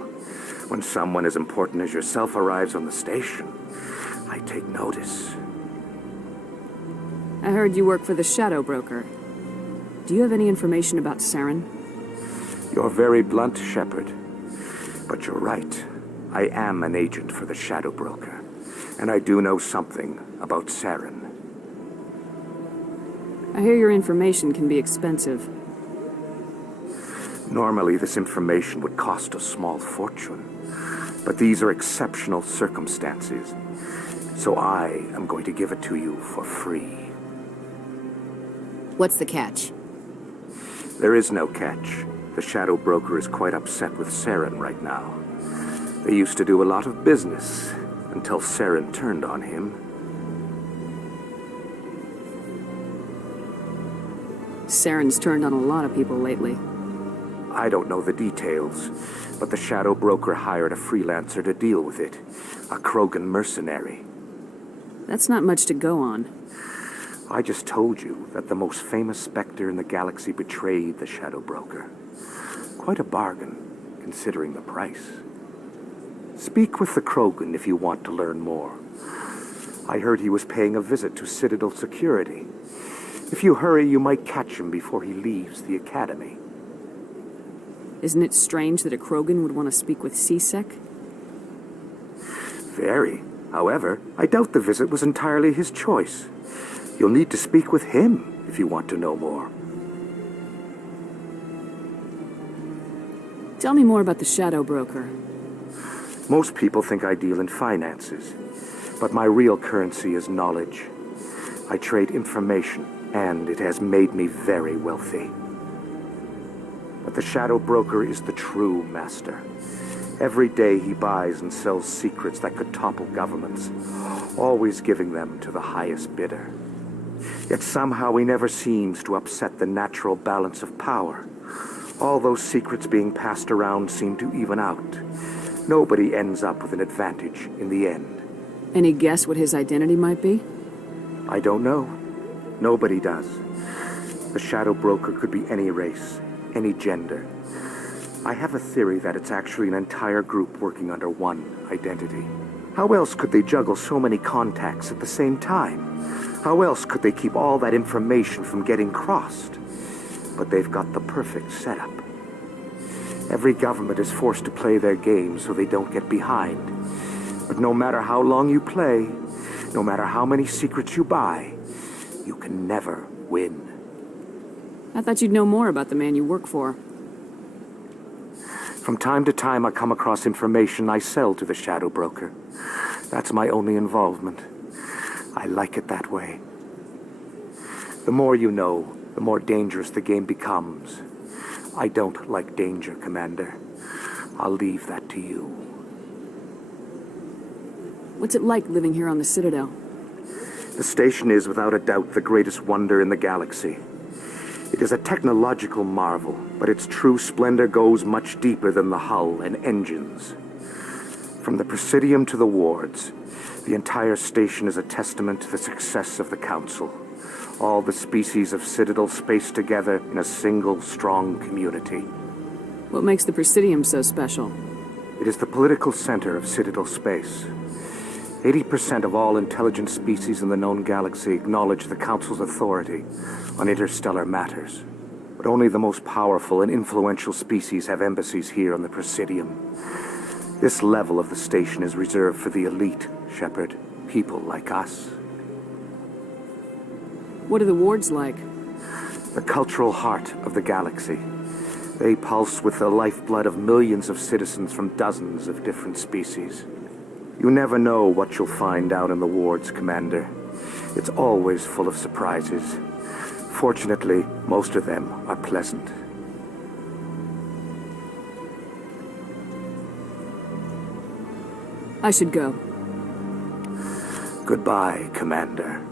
When someone as important as yourself arrives on the station, I take notice. I heard you work for the Shadow Broker. Do you have any information about Saren? You're very blunt, Shepard. But you're right. I am an agent for the Shadow Broker. And I do know something about Saren. I hear your information can be expensive. Normally, this information would cost a small fortune. But these are exceptional circumstances. So I am going to give it to you for free. What's the catch? There is no catch. The Shadow Broker is quite upset with Saren right now. They used to do a lot of business until Saren turned on him. Saren's turned on a lot of people lately. I don't know the details, but the Shadow Broker hired a freelancer to deal with it. A Krogan mercenary. That's not much to go on. I just told you that the most famous Spectre in the galaxy betrayed the Shadow Broker. Quite a bargain, considering the price. Speak with the Krogan if you want to learn more. I heard he was paying a visit to Citadel security. If you hurry, you might catch him before he leaves the Academy. Isn't it strange that a Krogan would want to speak with C-Sec? Very. However, I doubt the visit was entirely his choice. You'll need to speak with him if you want to know more. Tell me more about the Shadow Broker. Most people think I deal in finances, but my real currency is knowledge. I trade information, and it has made me very wealthy. But the Shadow Broker is the true master. Every day he buys and sells secrets that could topple governments, always giving them to the highest bidder. Yet somehow he never seems to upset the natural balance of power. All those secrets being passed around seem to even out. Nobody ends up with an advantage in the end. Any guess what his identity might be? I don't know. Nobody does. The Shadow Broker could be any race, any gender. I have a theory that it's actually an entire group working under one identity. How else could they juggle so many contacts at the same time? How else could they keep all that information from getting crossed? But they've got the perfect setup. Every government is forced to play their game so they don't get behind. But no matter how long you play, no matter how many secrets you buy, you can never win. I thought you'd know more about the man you work for. From time to time, I come across information I sell to the Shadow Broker. That's my only involvement. I like it that way. The more you know, the more dangerous the game becomes. I don't like danger, Commander. I'll leave that to you. What's it like living here on the Citadel? The station is, without a doubt, the greatest wonder in the galaxy. It is a technological marvel, but its true splendor goes much deeper than the hull and engines. From the Presidium to the wards, the entire station is a testament to the success of the Council. All the species of Citadel spaced together in a single, strong community. What makes the Presidium so special? It is the political center of Citadel space. 80% of all intelligent species in the known galaxy acknowledge the Council's authority on interstellar matters. But only the most powerful and influential species have embassies here on the Presidium. This level of the station is reserved for the elite, Shepard. People like us. What are the wards like? The cultural heart of the galaxy. They pulse with the lifeblood of millions of citizens from dozens of different species. You never know what you'll find out in the wards, Commander. It's always full of surprises. Fortunately, most of them are pleasant. I should go. Goodbye, Commander.